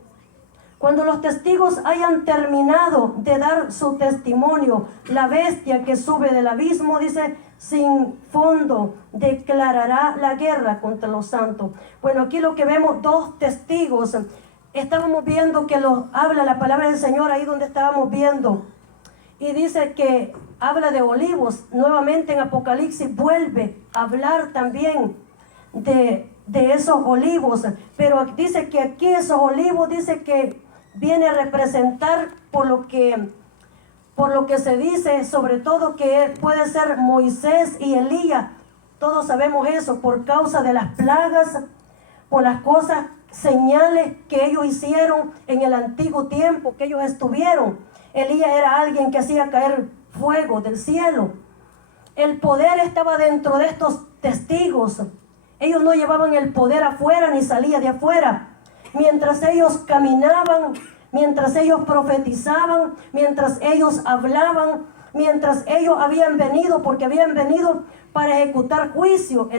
los testigos hayan terminado de dar su testimonio, la bestia que sube del abismo, dice, sin fondo, declarará la guerra contra los santos. Bueno, aquí lo que vemos, dos testigos. Estábamos viendo que habla la palabra del Señor ahí donde estábamos viendo. Y dice que habla de olivos. Nuevamente en Apocalipsis vuelve a hablar también de esos olivos. Pero dice que aquí esos olivos, dice que viene a representar por lo que se dice, sobre todo que puede ser Moisés y Elías. Todos sabemos eso, por causa de las plagas, por las cosas, señales que ellos hicieron en el antiguo tiempo, que ellos estuvieron. Elías era alguien que hacía caer fuego del cielo. El poder estaba dentro de estos testigos. Ellos no llevaban el poder afuera ni salía de afuera. Mientras ellos caminaban, mientras ellos profetizaban, mientras ellos hablaban, mientras ellos habían venido, porque habían venido para ejecutar juicio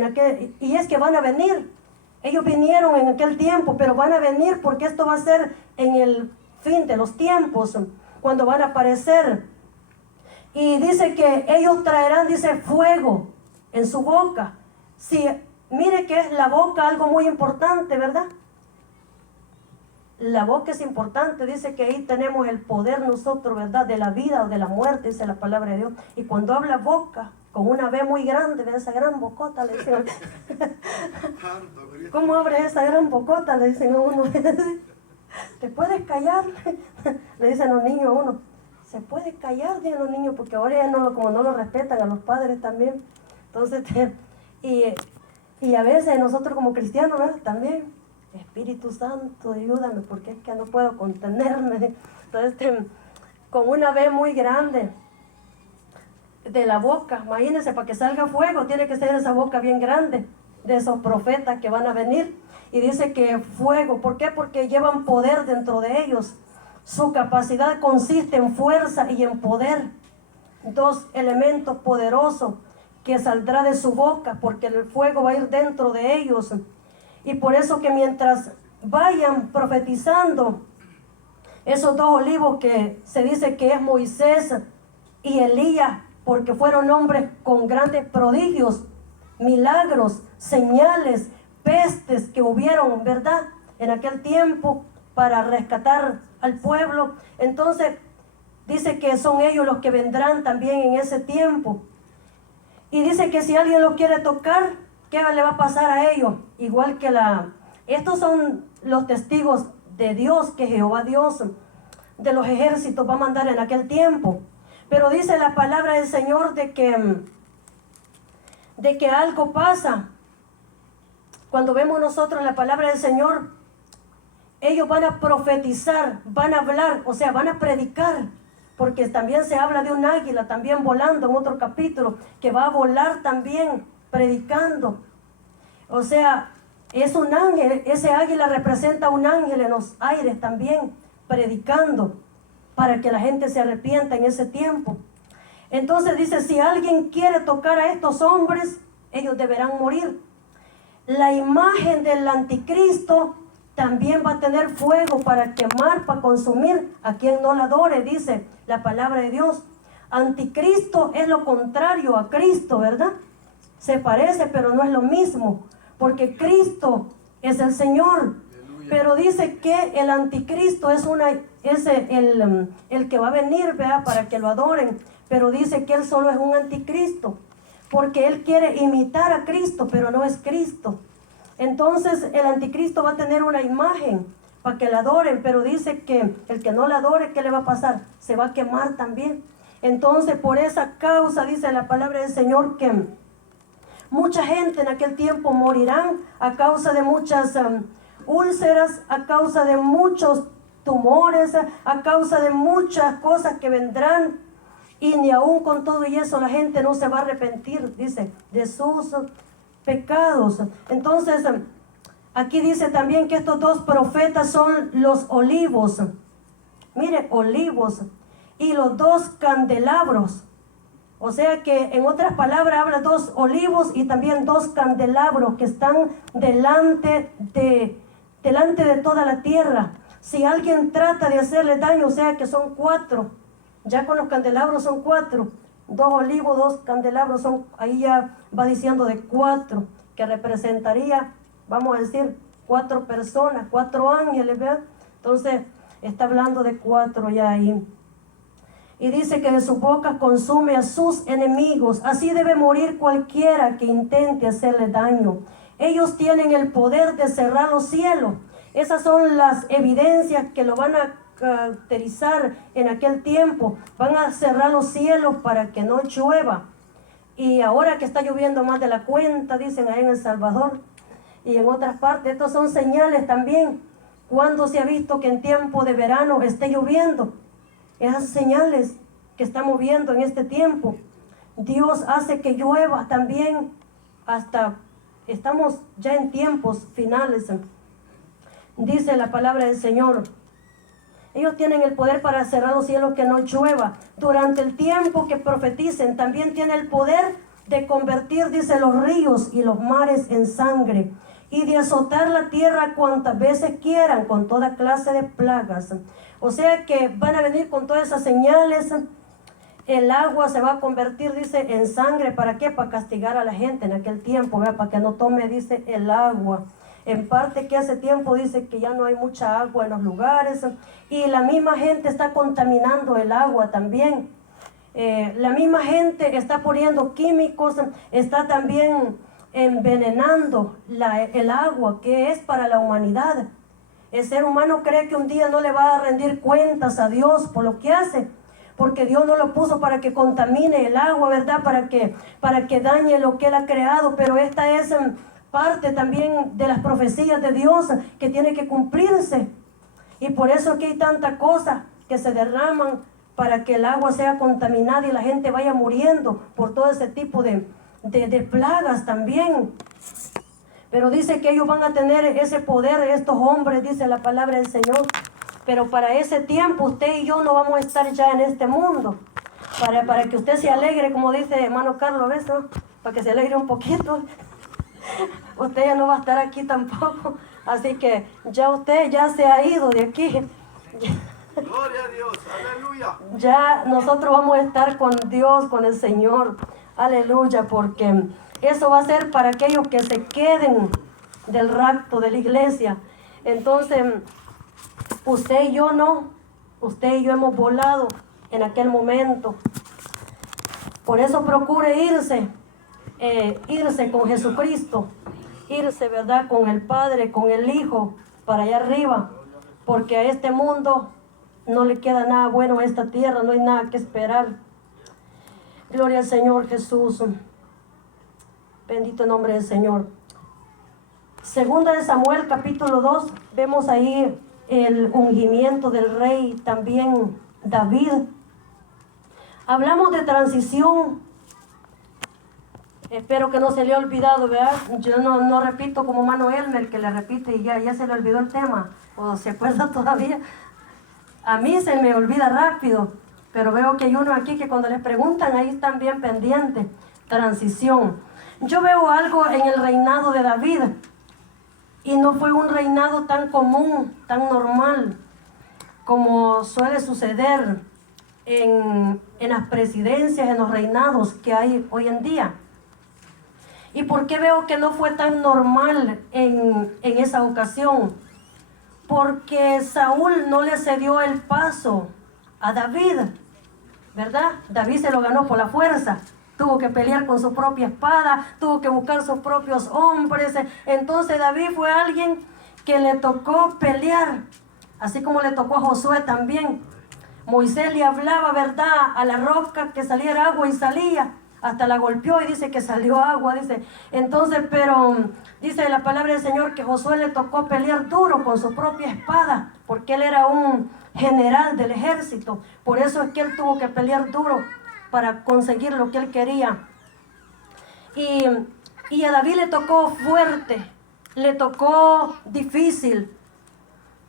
y es que van a venir. Ellos vinieron en aquel tiempo, pero van a venir porque esto va a ser en el fin de los tiempos, cuando van a aparecer. Y dice que ellos traerán, dice, fuego en su boca. Sí, mire que es la boca algo muy importante, ¿verdad? La boca es importante, dice que ahí tenemos el poder nosotros, ¿verdad? De la vida o de la muerte, dice la palabra de Dios. Y cuando habla boca, con una B muy grande, de esa gran bocota, le dicen. ¿Cómo abres esa gran bocota? Le dicen a uno. ¿Te puedes callar? Le dicen a los niños a uno. ¿Se puede callar? Dicen los niños, porque ahora ya como no lo respetan a los padres también. Entonces, y a veces nosotros como cristianos, ¿verdad? También. Espíritu Santo, ayúdame, porque es que no puedo contenerme. Entonces, con una B muy grande de la boca, imagínense, para que salga fuego, tiene que ser esa boca bien grande de esos profetas que van a venir. Y dice que fuego, ¿por qué? Porque llevan poder dentro de ellos. Su capacidad consiste en fuerza y en poder. Dos elementos poderosos que saldrá de su boca, porque el fuego va a ir dentro de ellos. Y por eso que mientras vayan profetizando, esos dos olivos que se dice que es Moisés y Elías, porque fueron hombres con grandes prodigios, milagros, señales, pestes que hubieron, ¿verdad? En aquel tiempo para rescatar al pueblo. Entonces dice que son ellos los que vendrán también en ese tiempo. Y dice que si alguien lo quiere tocar, ¿qué le va a pasar a ellos? Igual que estos son los testigos de Dios, que Jehová Dios de los ejércitos va a mandar en aquel tiempo. Pero dice la palabra del Señor de que algo pasa. Cuando vemos nosotros la palabra del Señor, ellos van a profetizar, van a hablar, o sea, van a predicar. Porque también se habla de un águila también volando en otro capítulo, que va a volar también predicando. O sea, es un ángel, ese águila representa un ángel en los aires también, predicando para que la gente se arrepienta en ese tiempo. Entonces dice, si alguien quiere tocar a estos hombres, ellos deberán morir. La imagen del anticristo también va a tener fuego para quemar, para consumir a quien no la adore, dice la palabra de Dios. Anticristo es lo contrario a Cristo, ¿verdad? Se parece, pero no es lo mismo, porque Cristo es el Señor. Pero dice que el anticristo es el que va a venir, ¿verdad? Para que lo adoren. Pero dice que él solo es un anticristo, porque él quiere imitar a Cristo, pero no es Cristo. Entonces el anticristo va a tener una imagen para que la adoren, pero dice que el que no la adore, ¿qué le va a pasar? Se va a quemar también. Entonces por esa causa dice la palabra del Señor que mucha gente en aquel tiempo morirán a causa de muchas úlceras, a causa de muchos tumores, a causa de muchas cosas que vendrán. Y ni aún con todo y eso la gente no se va a arrepentir, dice, de sus pecados. Entonces, aquí dice también que estos dos profetas son los olivos. Mire, olivos y los dos candelabros. O sea que en otras palabras habla dos olivos y también dos candelabros que están delante de toda la tierra. Si alguien trata de hacerle daño, o sea que son cuatro. Ya con los candelabros son cuatro. Dos olivos, dos candelabros son, ahí ya va diciendo de cuatro, que representaría, vamos a decir, 4 personas, 4 ángeles, ¿verdad? Entonces, está hablando de 4 ya ahí. Y dice que de su boca consume a sus enemigos. Así debe morir cualquiera que intente hacerle daño. Ellos tienen el poder de cerrar los cielos. Esas son las evidencias que lo van a caracterizar en aquel tiempo. Van a cerrar los cielos para que no llueva. Y ahora que está lloviendo más de la cuenta, dicen ahí en El Salvador y en otras partes, estos son señales también. Cuando se ha visto que en tiempo de verano esté lloviendo, esas señales que estamos viendo en este tiempo. Dios hace que llueva también, hasta estamos ya en tiempos finales. Dice la palabra del Señor, ellos tienen el poder para cerrar los cielos que no llueva. Durante el tiempo que profeticen, también tienen el poder de convertir, dice, los ríos y los mares en sangre, y de azotar la tierra cuantas veces quieran con toda clase de plagas. O sea que van a venir con todas esas señales. El agua se va a convertir, dice, en sangre. ¿Para qué? Para castigar a la gente en aquel tiempo, ¿verdad? Para que no tome, dice, el agua. En parte que hace tiempo dice que ya no hay mucha agua en los lugares. Y la misma gente está contaminando el agua también. La misma gente está poniendo químicos, está también envenenando el agua que es para la humanidad. El ser humano cree que un día no le va a rendir cuentas a Dios por lo que hace, porque Dios no lo puso para que contamine el agua, ¿verdad? Para que dañe lo que Él ha creado. Pero esta es parte también de las profecías de Dios que tiene que cumplirse. Y por eso aquí hay tantas cosas que se derraman para que el agua sea contaminada y la gente vaya muriendo por todo ese tipo de plagas también. Pero dice que ellos van a tener ese poder, estos hombres, dice la palabra del Señor. Pero para ese tiempo usted y yo no vamos a estar ya en este mundo. Para que usted se alegre, como dice hermano Carlos, ¿ves? ¿No? Para que se alegre un poquito. Usted ya no va a estar aquí tampoco. Así que ya usted ya se ha ido de aquí. Gloria a Dios, aleluya. Ya nosotros vamos a estar con Dios, con el Señor. Aleluya, porque eso va a ser para aquellos que se queden del rapto de la iglesia. Entonces, usted y yo no. Usted y yo hemos volado en aquel momento. Por eso procure irse con Jesucristo. Irse, ¿verdad? Con el Padre, con el Hijo, para allá arriba. Porque a este mundo no le queda nada bueno, a esta tierra no hay nada que esperar. Gloria al Señor Jesús. Bendito el nombre del Señor. Segunda de Samuel, capítulo 2, vemos ahí el ungimiento del rey también David. Hablamos de transición. Espero que no se le ha olvidado, ¿verdad? Yo no repito como Mano Elmer, que le repite y ya se le olvidó el tema. ¿O se acuerda todavía? A mí se me olvida rápido, pero veo que hay uno aquí que cuando les preguntan ahí están bien pendientes. Transición. Yo veo algo en el reinado de David y no fue un reinado tan común, tan normal como suele suceder en las presidencias, en los reinados que hay hoy en día. ¿Y por qué veo que no fue tan normal en esa ocasión? Porque Saúl no le cedió el paso a David, ¿verdad? David se lo ganó por la fuerza. Tuvo que pelear con su propia espada, tuvo que buscar sus propios hombres. Entonces David fue alguien que le tocó pelear, así como le tocó a Josué también. Moisés le hablaba, ¿verdad?, a la roca que saliera agua y salía. hasta la golpeó y dice que salió agua, dice. Entonces, pero dice la palabra del Señor que Josué le tocó pelear duro con su propia espada, porque él era un general del ejército. Por eso es que él tuvo que pelear duro para conseguir lo que él quería. Y a David le tocó fuerte, le tocó difícil,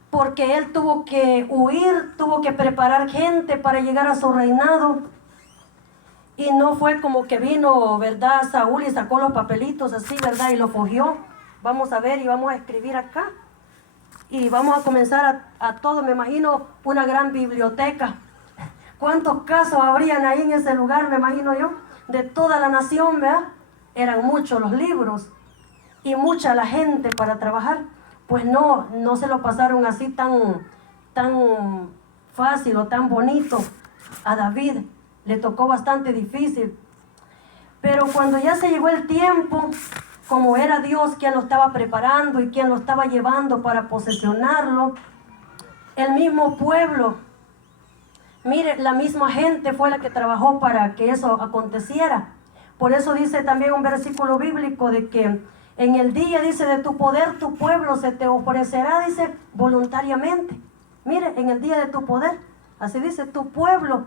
porque él tuvo que huir, tuvo que preparar gente para llegar a su reinado. Y no fue como que vino, ¿verdad?, Saúl y sacó los papelitos así, ¿verdad?, y lo cogió. Vamos a ver y vamos a escribir acá. Y vamos a comenzar a todo, me imagino, una gran biblioteca. ¿Cuántos casos habrían ahí en ese lugar, me imagino yo? De toda la nación, ¿verdad? Eran muchos los libros y mucha la gente para trabajar. Pues no se lo pasaron así tan fácil o tan bonito. A David le tocó bastante difícil. Pero cuando ya se llegó el tiempo, como era Dios quien lo estaba preparando y quien lo estaba llevando para posesionarlo, el mismo pueblo, mire, la misma gente fue la que trabajó para que eso aconteciera. Por eso dice también un versículo bíblico de que en el día, dice, de tu poder, tu pueblo se te ofrecerá, dice, voluntariamente. Mire, en el día de tu poder, así dice, tu pueblo,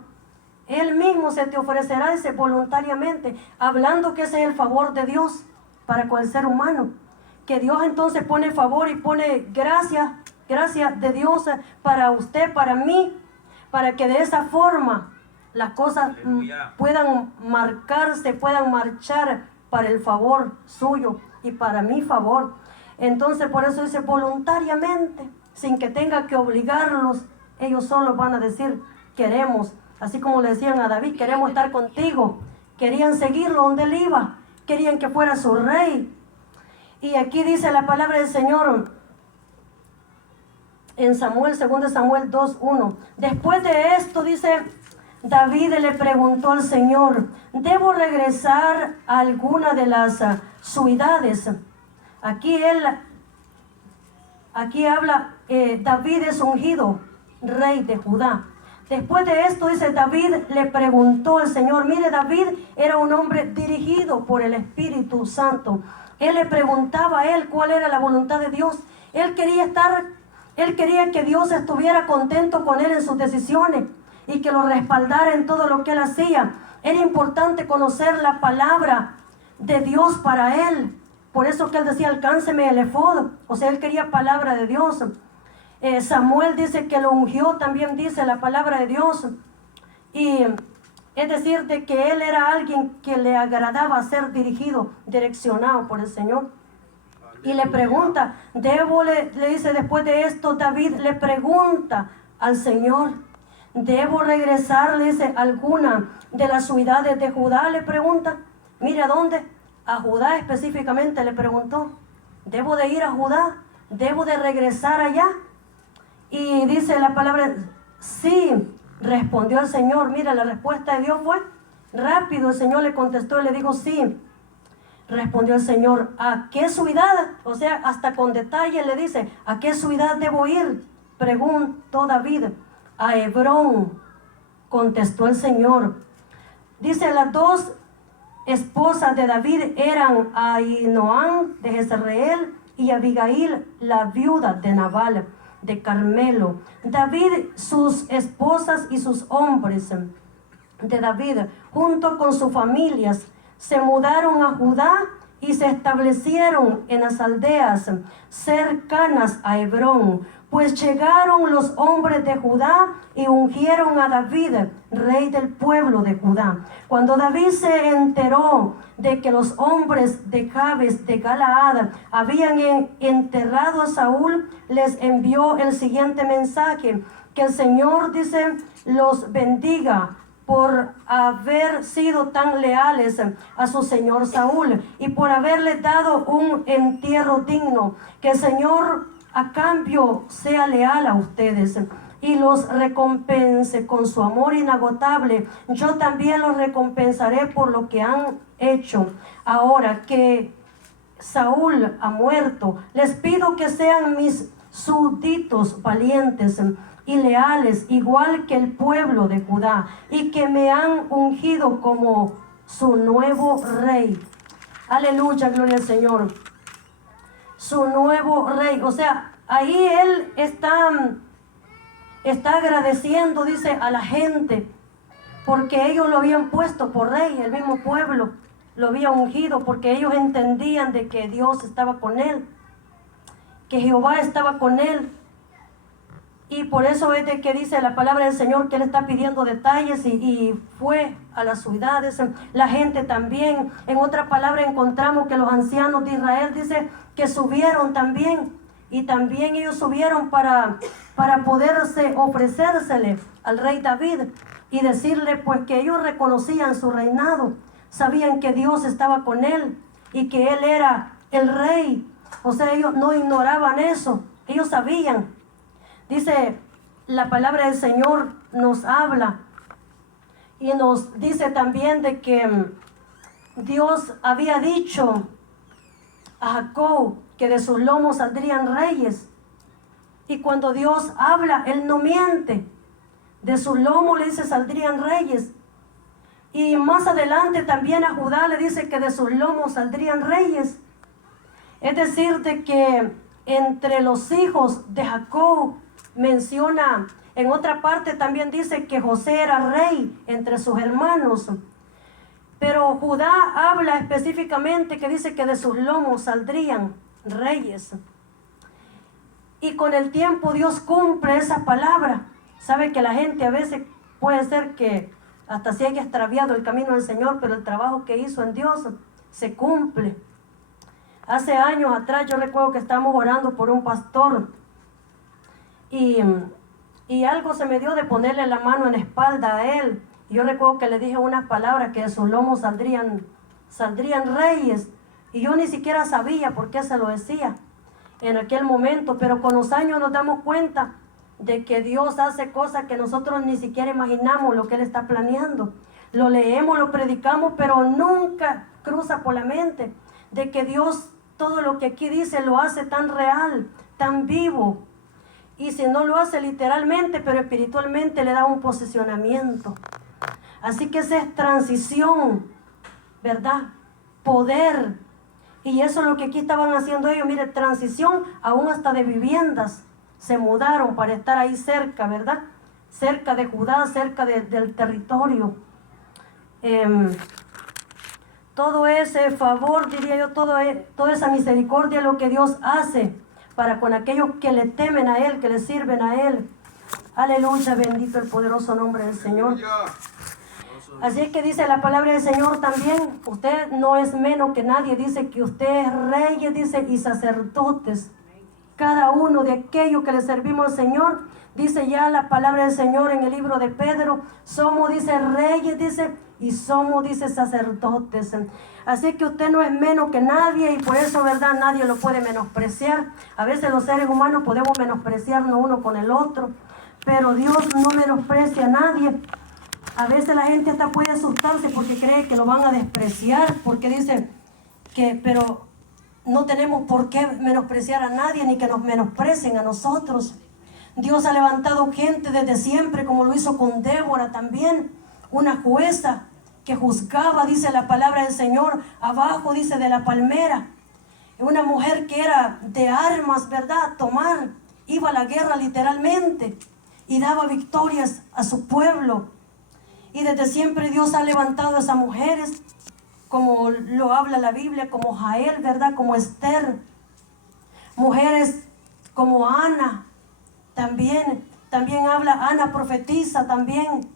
él mismo se te ofrecerá, dice, voluntariamente, hablando que ese es el favor de Dios para con el ser humano. Que Dios entonces pone favor y pone gracia de Dios para usted, para mí, para que de esa forma las cosas puedan marcarse, puedan marchar para el favor suyo y para mi favor. Entonces por eso dice voluntariamente, sin que tenga que obligarlos, ellos solos van a decir queremos, así como le decían a David, queremos estar contigo. Querían seguirlo donde él iba, querían que fuera su rey. Y aquí dice la palabra del Señor en Samuel, 2 Samuel 2:1. Después de esto, dice, David le preguntó al Señor, ¿debo regresar a alguna de las ciudades? Aquí habla, David es ungido, rey de Judá. Después de esto, dice, David le preguntó al Señor. Mire, David era un hombre dirigido por el Espíritu Santo. Él le preguntaba a él cuál era la voluntad de Dios. Él quería que Dios estuviera contento con él en sus decisiones y que lo respaldara en todo lo que él hacía. Era importante conocer la palabra de Dios para él. Por eso que él decía, alcánceme el efod. O sea, él quería palabra de Dios. Samuel dice que lo ungió, también dice la palabra de Dios. Y es decir, de que él era alguien que le agradaba ser dirigido, direccionado por el Señor. Y le pregunta, le dice después de esto, David le pregunta al Señor, ¿debo regresar, le dice, alguna de las ciudades de Judá? Le pregunta, mire, ¿a dónde? A Judá específicamente le preguntó, ¿debo de ir a Judá? ¿Debo de regresar allá? Y dice la palabra, sí, respondió el Señor. Mira, la respuesta de Dios fue rápido. El Señor le contestó y le dijo, sí. Respondió el Señor, ¿a qué ciudad? O sea, hasta con detalle le dice, ¿a qué ciudad debo ir? Preguntó David. A Hebrón, contestó el Señor. Dice, las dos esposas de David eran Ahinoam de Jezreel y Abigail, la viuda de Nabal de Carmelo. David, sus esposas y sus hombres de David, junto con sus familias, se mudaron a Judá y se establecieron en las aldeas cercanas a Hebrón. Pues llegaron los hombres de Judá y ungieron a David, rey del pueblo de Judá. Cuando David se enteró de que los hombres de Jabes de Galaad habían enterrado a Saúl, les envió el siguiente mensaje: que el Señor, dice, los bendiga por haber sido tan leales a su señor Saúl y por haberle dado un entierro digno. Que el Señor a cambio sea leal a ustedes y los recompense con su amor inagotable. Yo también los recompensaré por lo que han hecho. Ahora que Saúl ha muerto, les pido que sean mis súbditos valientes y leales, igual que el pueblo de Judá, y que me han ungido como su nuevo rey. Aleluya, gloria al Señor. Su nuevo rey. O sea, ahí él está agradeciendo, dice, a la gente, porque ellos lo habían puesto por rey, el mismo pueblo lo había ungido, porque ellos entendían de que Dios estaba con él, que Jehová estaba con él. Y por eso es de que dice la palabra del Señor que él está pidiendo detalles y fue a las ciudades, la gente también. En otra palabra encontramos que los ancianos de Israel dice que subieron también, y también ellos subieron para poderse ofrecérsele al rey David y decirle pues que ellos reconocían su reinado, sabían que Dios estaba con él y que él era el rey. O sea, ellos no ignoraban eso, ellos sabían. Dice, la palabra del Señor nos habla y nos dice también de que Dios había dicho a Jacob que de sus lomos saldrían reyes. Y cuando Dios habla, Él no miente. De sus lomos, le dice, saldrían reyes. Y más adelante también a Judá le dice que de sus lomos saldrían reyes. Es decir, de que entre los hijos de Jacob menciona, en otra parte también dice que José era rey entre sus hermanos. Pero Judá habla específicamente que dice que de sus lomos saldrían reyes. Y con el tiempo Dios cumple esa palabra. Sabe que la gente a veces puede ser que hasta se haya extraviado el camino del Señor, pero el trabajo que hizo en Dios se cumple. Hace años atrás yo recuerdo que estábamos orando por un pastor y algo se me dio de ponerle la mano en la espalda a él. Y yo recuerdo que le dije unas palabras que de sus lomos saldrían reyes. Y yo ni siquiera sabía por qué se lo decía en aquel momento, pero con los años nos damos cuenta de que Dios hace cosas que nosotros ni siquiera imaginamos lo que Él está planeando. Lo leemos, lo predicamos, pero nunca cruza por la mente de que Dios todo lo que aquí dice lo hace tan real, tan vivo. Y si no lo hace literalmente, pero espiritualmente le da un posicionamiento. Así que esa es transición, ¿verdad? Poder. Y eso es lo que aquí estaban haciendo ellos. Mire, transición aún hasta de viviendas. Se mudaron para estar ahí cerca, ¿verdad? Cerca de Judá, cerca del territorio. Todo ese favor, diría yo, toda esa misericordia es lo que Dios hace para con aquellos que le temen a Él, que le sirven a Él. Aleluya, bendito el poderoso nombre del Señor. Así es que dice la palabra del Señor también, usted no es menos que nadie, dice que usted es reyes, dice, y sacerdotes. Cada uno de aquellos que le servimos al Señor, dice ya la palabra del Señor en el libro de Pedro, somos, dice, reyes, dice, y somos, dice, sacerdotes. Así que usted no es menos que nadie y por eso, ¿verdad? Nadie lo puede menospreciar. A veces los seres humanos podemos menospreciarnos uno con el otro, pero Dios no menosprecia a nadie. A veces la gente hasta puede asustarse porque cree que lo van a despreciar, porque dice que, pero no tenemos por qué menospreciar a nadie ni que nos menosprecien a nosotros. Dios ha levantado gente desde siempre, como lo hizo con Débora también, una jueza que juzgaba, dice la palabra del Señor, abajo, dice, de la palmera. Una mujer que era de armas, ¿verdad? Tomar, iba a la guerra literalmente y daba victorias a su pueblo. Y desde siempre Dios ha levantado a esas mujeres, como lo habla la Biblia, como Jael, ¿verdad? Como Esther. Mujeres como Ana, también habla, Ana profetiza también,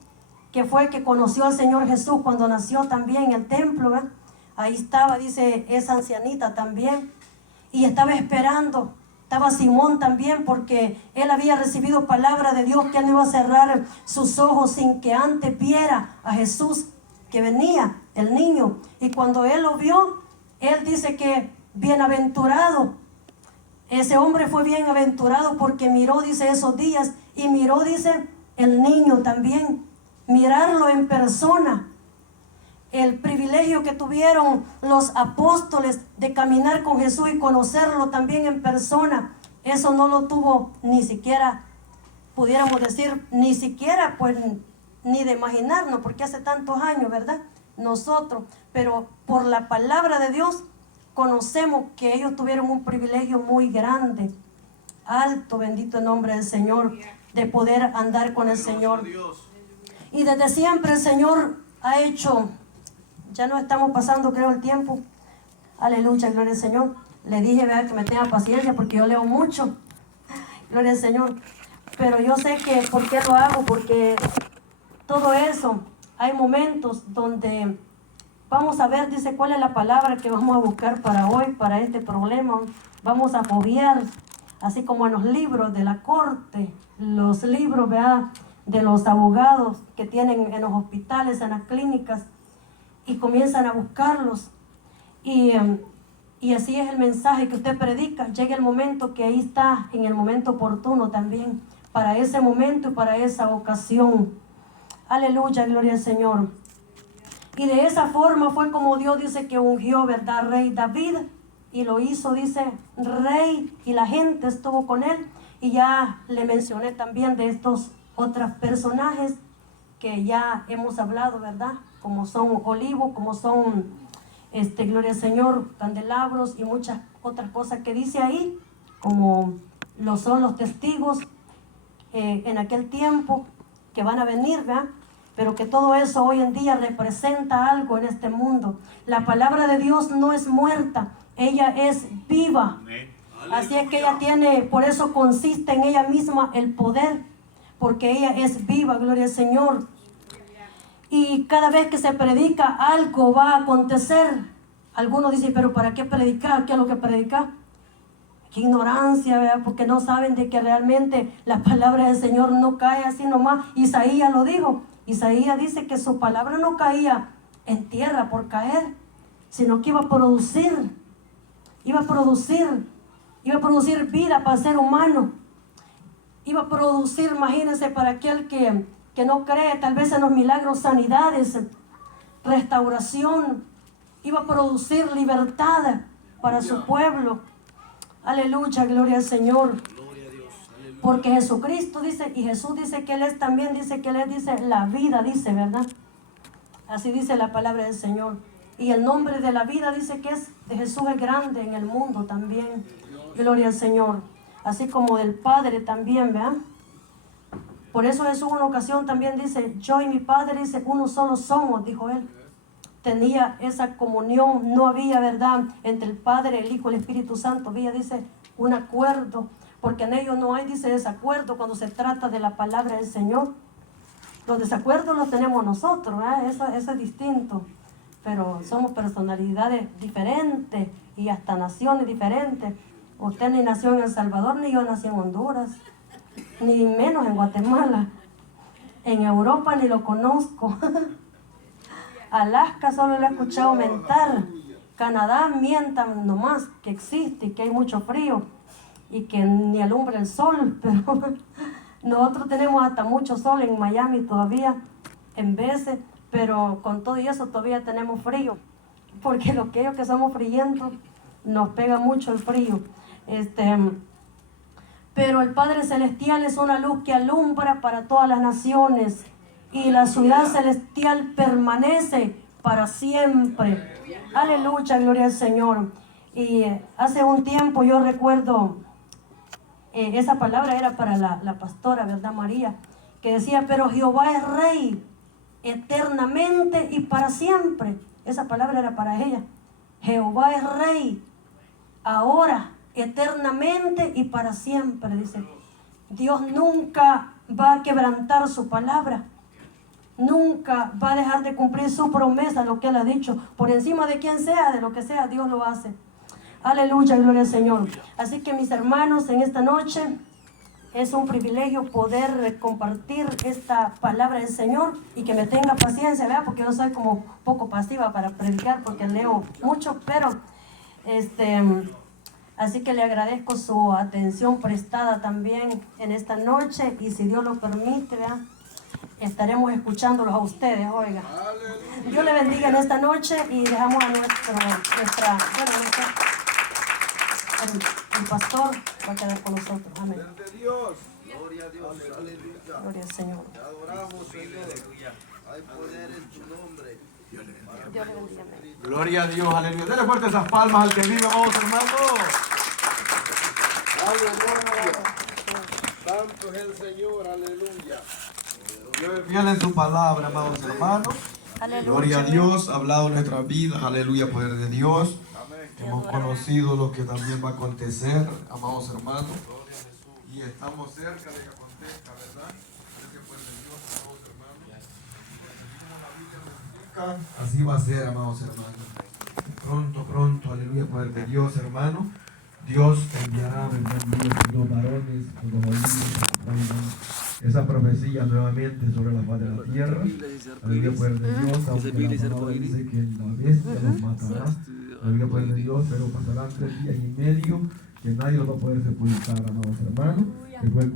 que fue que conoció al Señor Jesús cuando nació también en el templo, ¿verdad? Ahí estaba, dice, esa ancianita también. Y estaba esperando. Estaba Simón también, porque él había recibido palabra de Dios que él no iba a cerrar sus ojos sin que antes viera a Jesús que venía, el niño. Y cuando él lo vio, él dice que bienaventurado. Ese hombre fue bienaventurado porque miró, dice, esos días y miró, dice, el niño también. Mirarlo en persona. El privilegio que tuvieron los apóstoles de caminar con Jesús y conocerlo también en persona, eso no lo tuvo ni siquiera, pudiéramos decir, ni siquiera pues ni de imaginarnos, porque hace tantos años, ¿verdad? nosotros, pero por la palabra de Dios conocemos que ellos tuvieron un privilegio muy grande, alto, bendito el nombre del Señor, de poder andar con el Señor. Y desde siempre el Señor ha hecho, ya no estamos pasando creo el tiempo, aleluya, gloria al Señor. Le dije, vea, que me tenga paciencia porque yo leo mucho, gloria al Señor. Pero yo sé que, ¿por qué lo hago? Porque todo eso, hay momentos donde vamos a ver, dice, cuál es la palabra que vamos a buscar para hoy, para este problema. Vamos a fobiar, así como en los libros de la corte, los libros, ¿verdad?, de los abogados que tienen en los hospitales, en las clínicas, y comienzan a buscarlos. Y así es el mensaje que usted predica. Llega el momento que ahí está, en el momento oportuno también, para ese momento y para esa ocasión. Aleluya, gloria al Señor. Y de esa forma fue como Dios dice que ungió, ¿verdad?, rey David, y lo hizo, dice, rey, y la gente estuvo con él. Y ya le mencioné también de estos otros personajes que ya hemos hablado, ¿verdad?, como son olivos, como son, gloria al Señor, candelabros y muchas otras cosas que dice ahí, como lo son los testigos en aquel tiempo que van a venir, ¿verdad? Pero que todo eso hoy en día representa algo en este mundo. La palabra de Dios no es muerta, ella es viva. Así es que ella tiene, por eso consiste en ella misma el poder, porque ella es viva, gloria al Señor. Y cada vez que se predica, algo va a acontecer. Algunos dicen, pero ¿para qué predicar? ¿Qué es lo que predicar? Qué ignorancia, ¿verdad? Porque no saben de que realmente la palabra del Señor no cae así nomás. Isaías lo dijo. Isaías dice que su palabra no caía en tierra por caer, sino que iba a producir vida para el ser humano. Iba a producir, imagínense, para aquel que no cree, tal vez en los milagros, sanidades, restauración. Iba a producir libertad para su pueblo. Aleluya, gloria al Señor. Porque Jesucristo dice, y Jesús dice que Él es también, dice que Él es, dice, la vida, dice, ¿verdad? Así dice la palabra del Señor. Y el nombre de la vida dice que es de Jesús es grande en el mundo también. Gloria al Señor. Así como del Padre también, ¿verdad? Por eso Jesús en una ocasión también dice, yo y mi Padre, dice, uno solo somos, dijo Él. Tenía esa comunión, no había, ¿verdad?, entre el Padre, el Hijo y el Espíritu Santo. Había, dice, un acuerdo, porque en ellos no hay, dice, desacuerdo cuando se trata de la palabra del Señor. Los desacuerdos los tenemos nosotros, ¿eh? Eso es distinto, pero somos personalidades diferentes y hasta naciones diferentes. Usted ni nació en El Salvador, ni yo nací en Honduras, ni menos en Guatemala. En Europa ni lo conozco. Alaska solo lo he escuchado mentar. Canadá mientan nomás que existe y que hay mucho frío y que ni alumbra el sol, pero nosotros tenemos hasta mucho sol en Miami todavía, en veces, pero con todo eso todavía tenemos frío, porque lo que ellos que somos frientos nos pega mucho el frío. Pero el Padre Celestial es una luz que alumbra para todas las naciones. Y la ciudad celestial permanece para siempre. Aleluya, gloria al Señor. Y hace un tiempo yo recuerdo, esa palabra era para la pastora, ¿verdad, María? Que decía, pero Jehová es rey eternamente y para siempre. Esa palabra era para ella. Jehová es rey ahora, eternamente y para siempre, dice. Dios nunca va a quebrantar su palabra. Nunca va a dejar de cumplir su promesa, lo que Él ha dicho. Por encima de quien sea, de lo que sea, Dios lo hace. Aleluya, gloria al Señor. Así que mis hermanos, en esta noche es un privilegio poder compartir esta palabra del Señor y que me tenga paciencia, ¿verdad? Porque yo soy como un poco pasiva para predicar porque leo mucho, pero así que le agradezco su atención prestada también en esta noche y si Dios lo permite, ¿verdad?, estaremos escuchándolos a ustedes, oiga. Dios le bendiga en esta noche y dejamos a el pastor va a quedar con nosotros. Amén. Gloria a Dios, aleluya. Gloria al Señor. Te adoramos, Señor. Hay poder en tu nombre. Dios le bendiga. Dios le bendiga. Amén. Gloria a Dios, aleluya. Denle fuerte esas palmas al que vive, amados hermanos. Aleluya. Santo es el Señor, aleluya. Dios es fiel en su palabra, amados hermanos. Gloria a Dios, ha hablado en nuestras vidas, aleluya, poder de Dios. Hemos conocido lo que también va a acontecer, amados hermanos. Y estamos cerca de que acontezca, ¿verdad? Es que poder de Dios, amados hermanos. Así como la Biblia lo indica, así va a ser, amados hermanos. Pronto, pronto, aleluya, poder de Dios, hermano. Dios enviará, ¿verdad? Los varones, los oídos, esa profecía nuevamente sobre la faz de la tierra. Aleluya, poder de Dios, aunque la palabra dice que la bestia los matará. Aleluya, poder de Dios, pero pasarán 3 días y medio que nadie los va a poder sepultar, amados hermanos. Después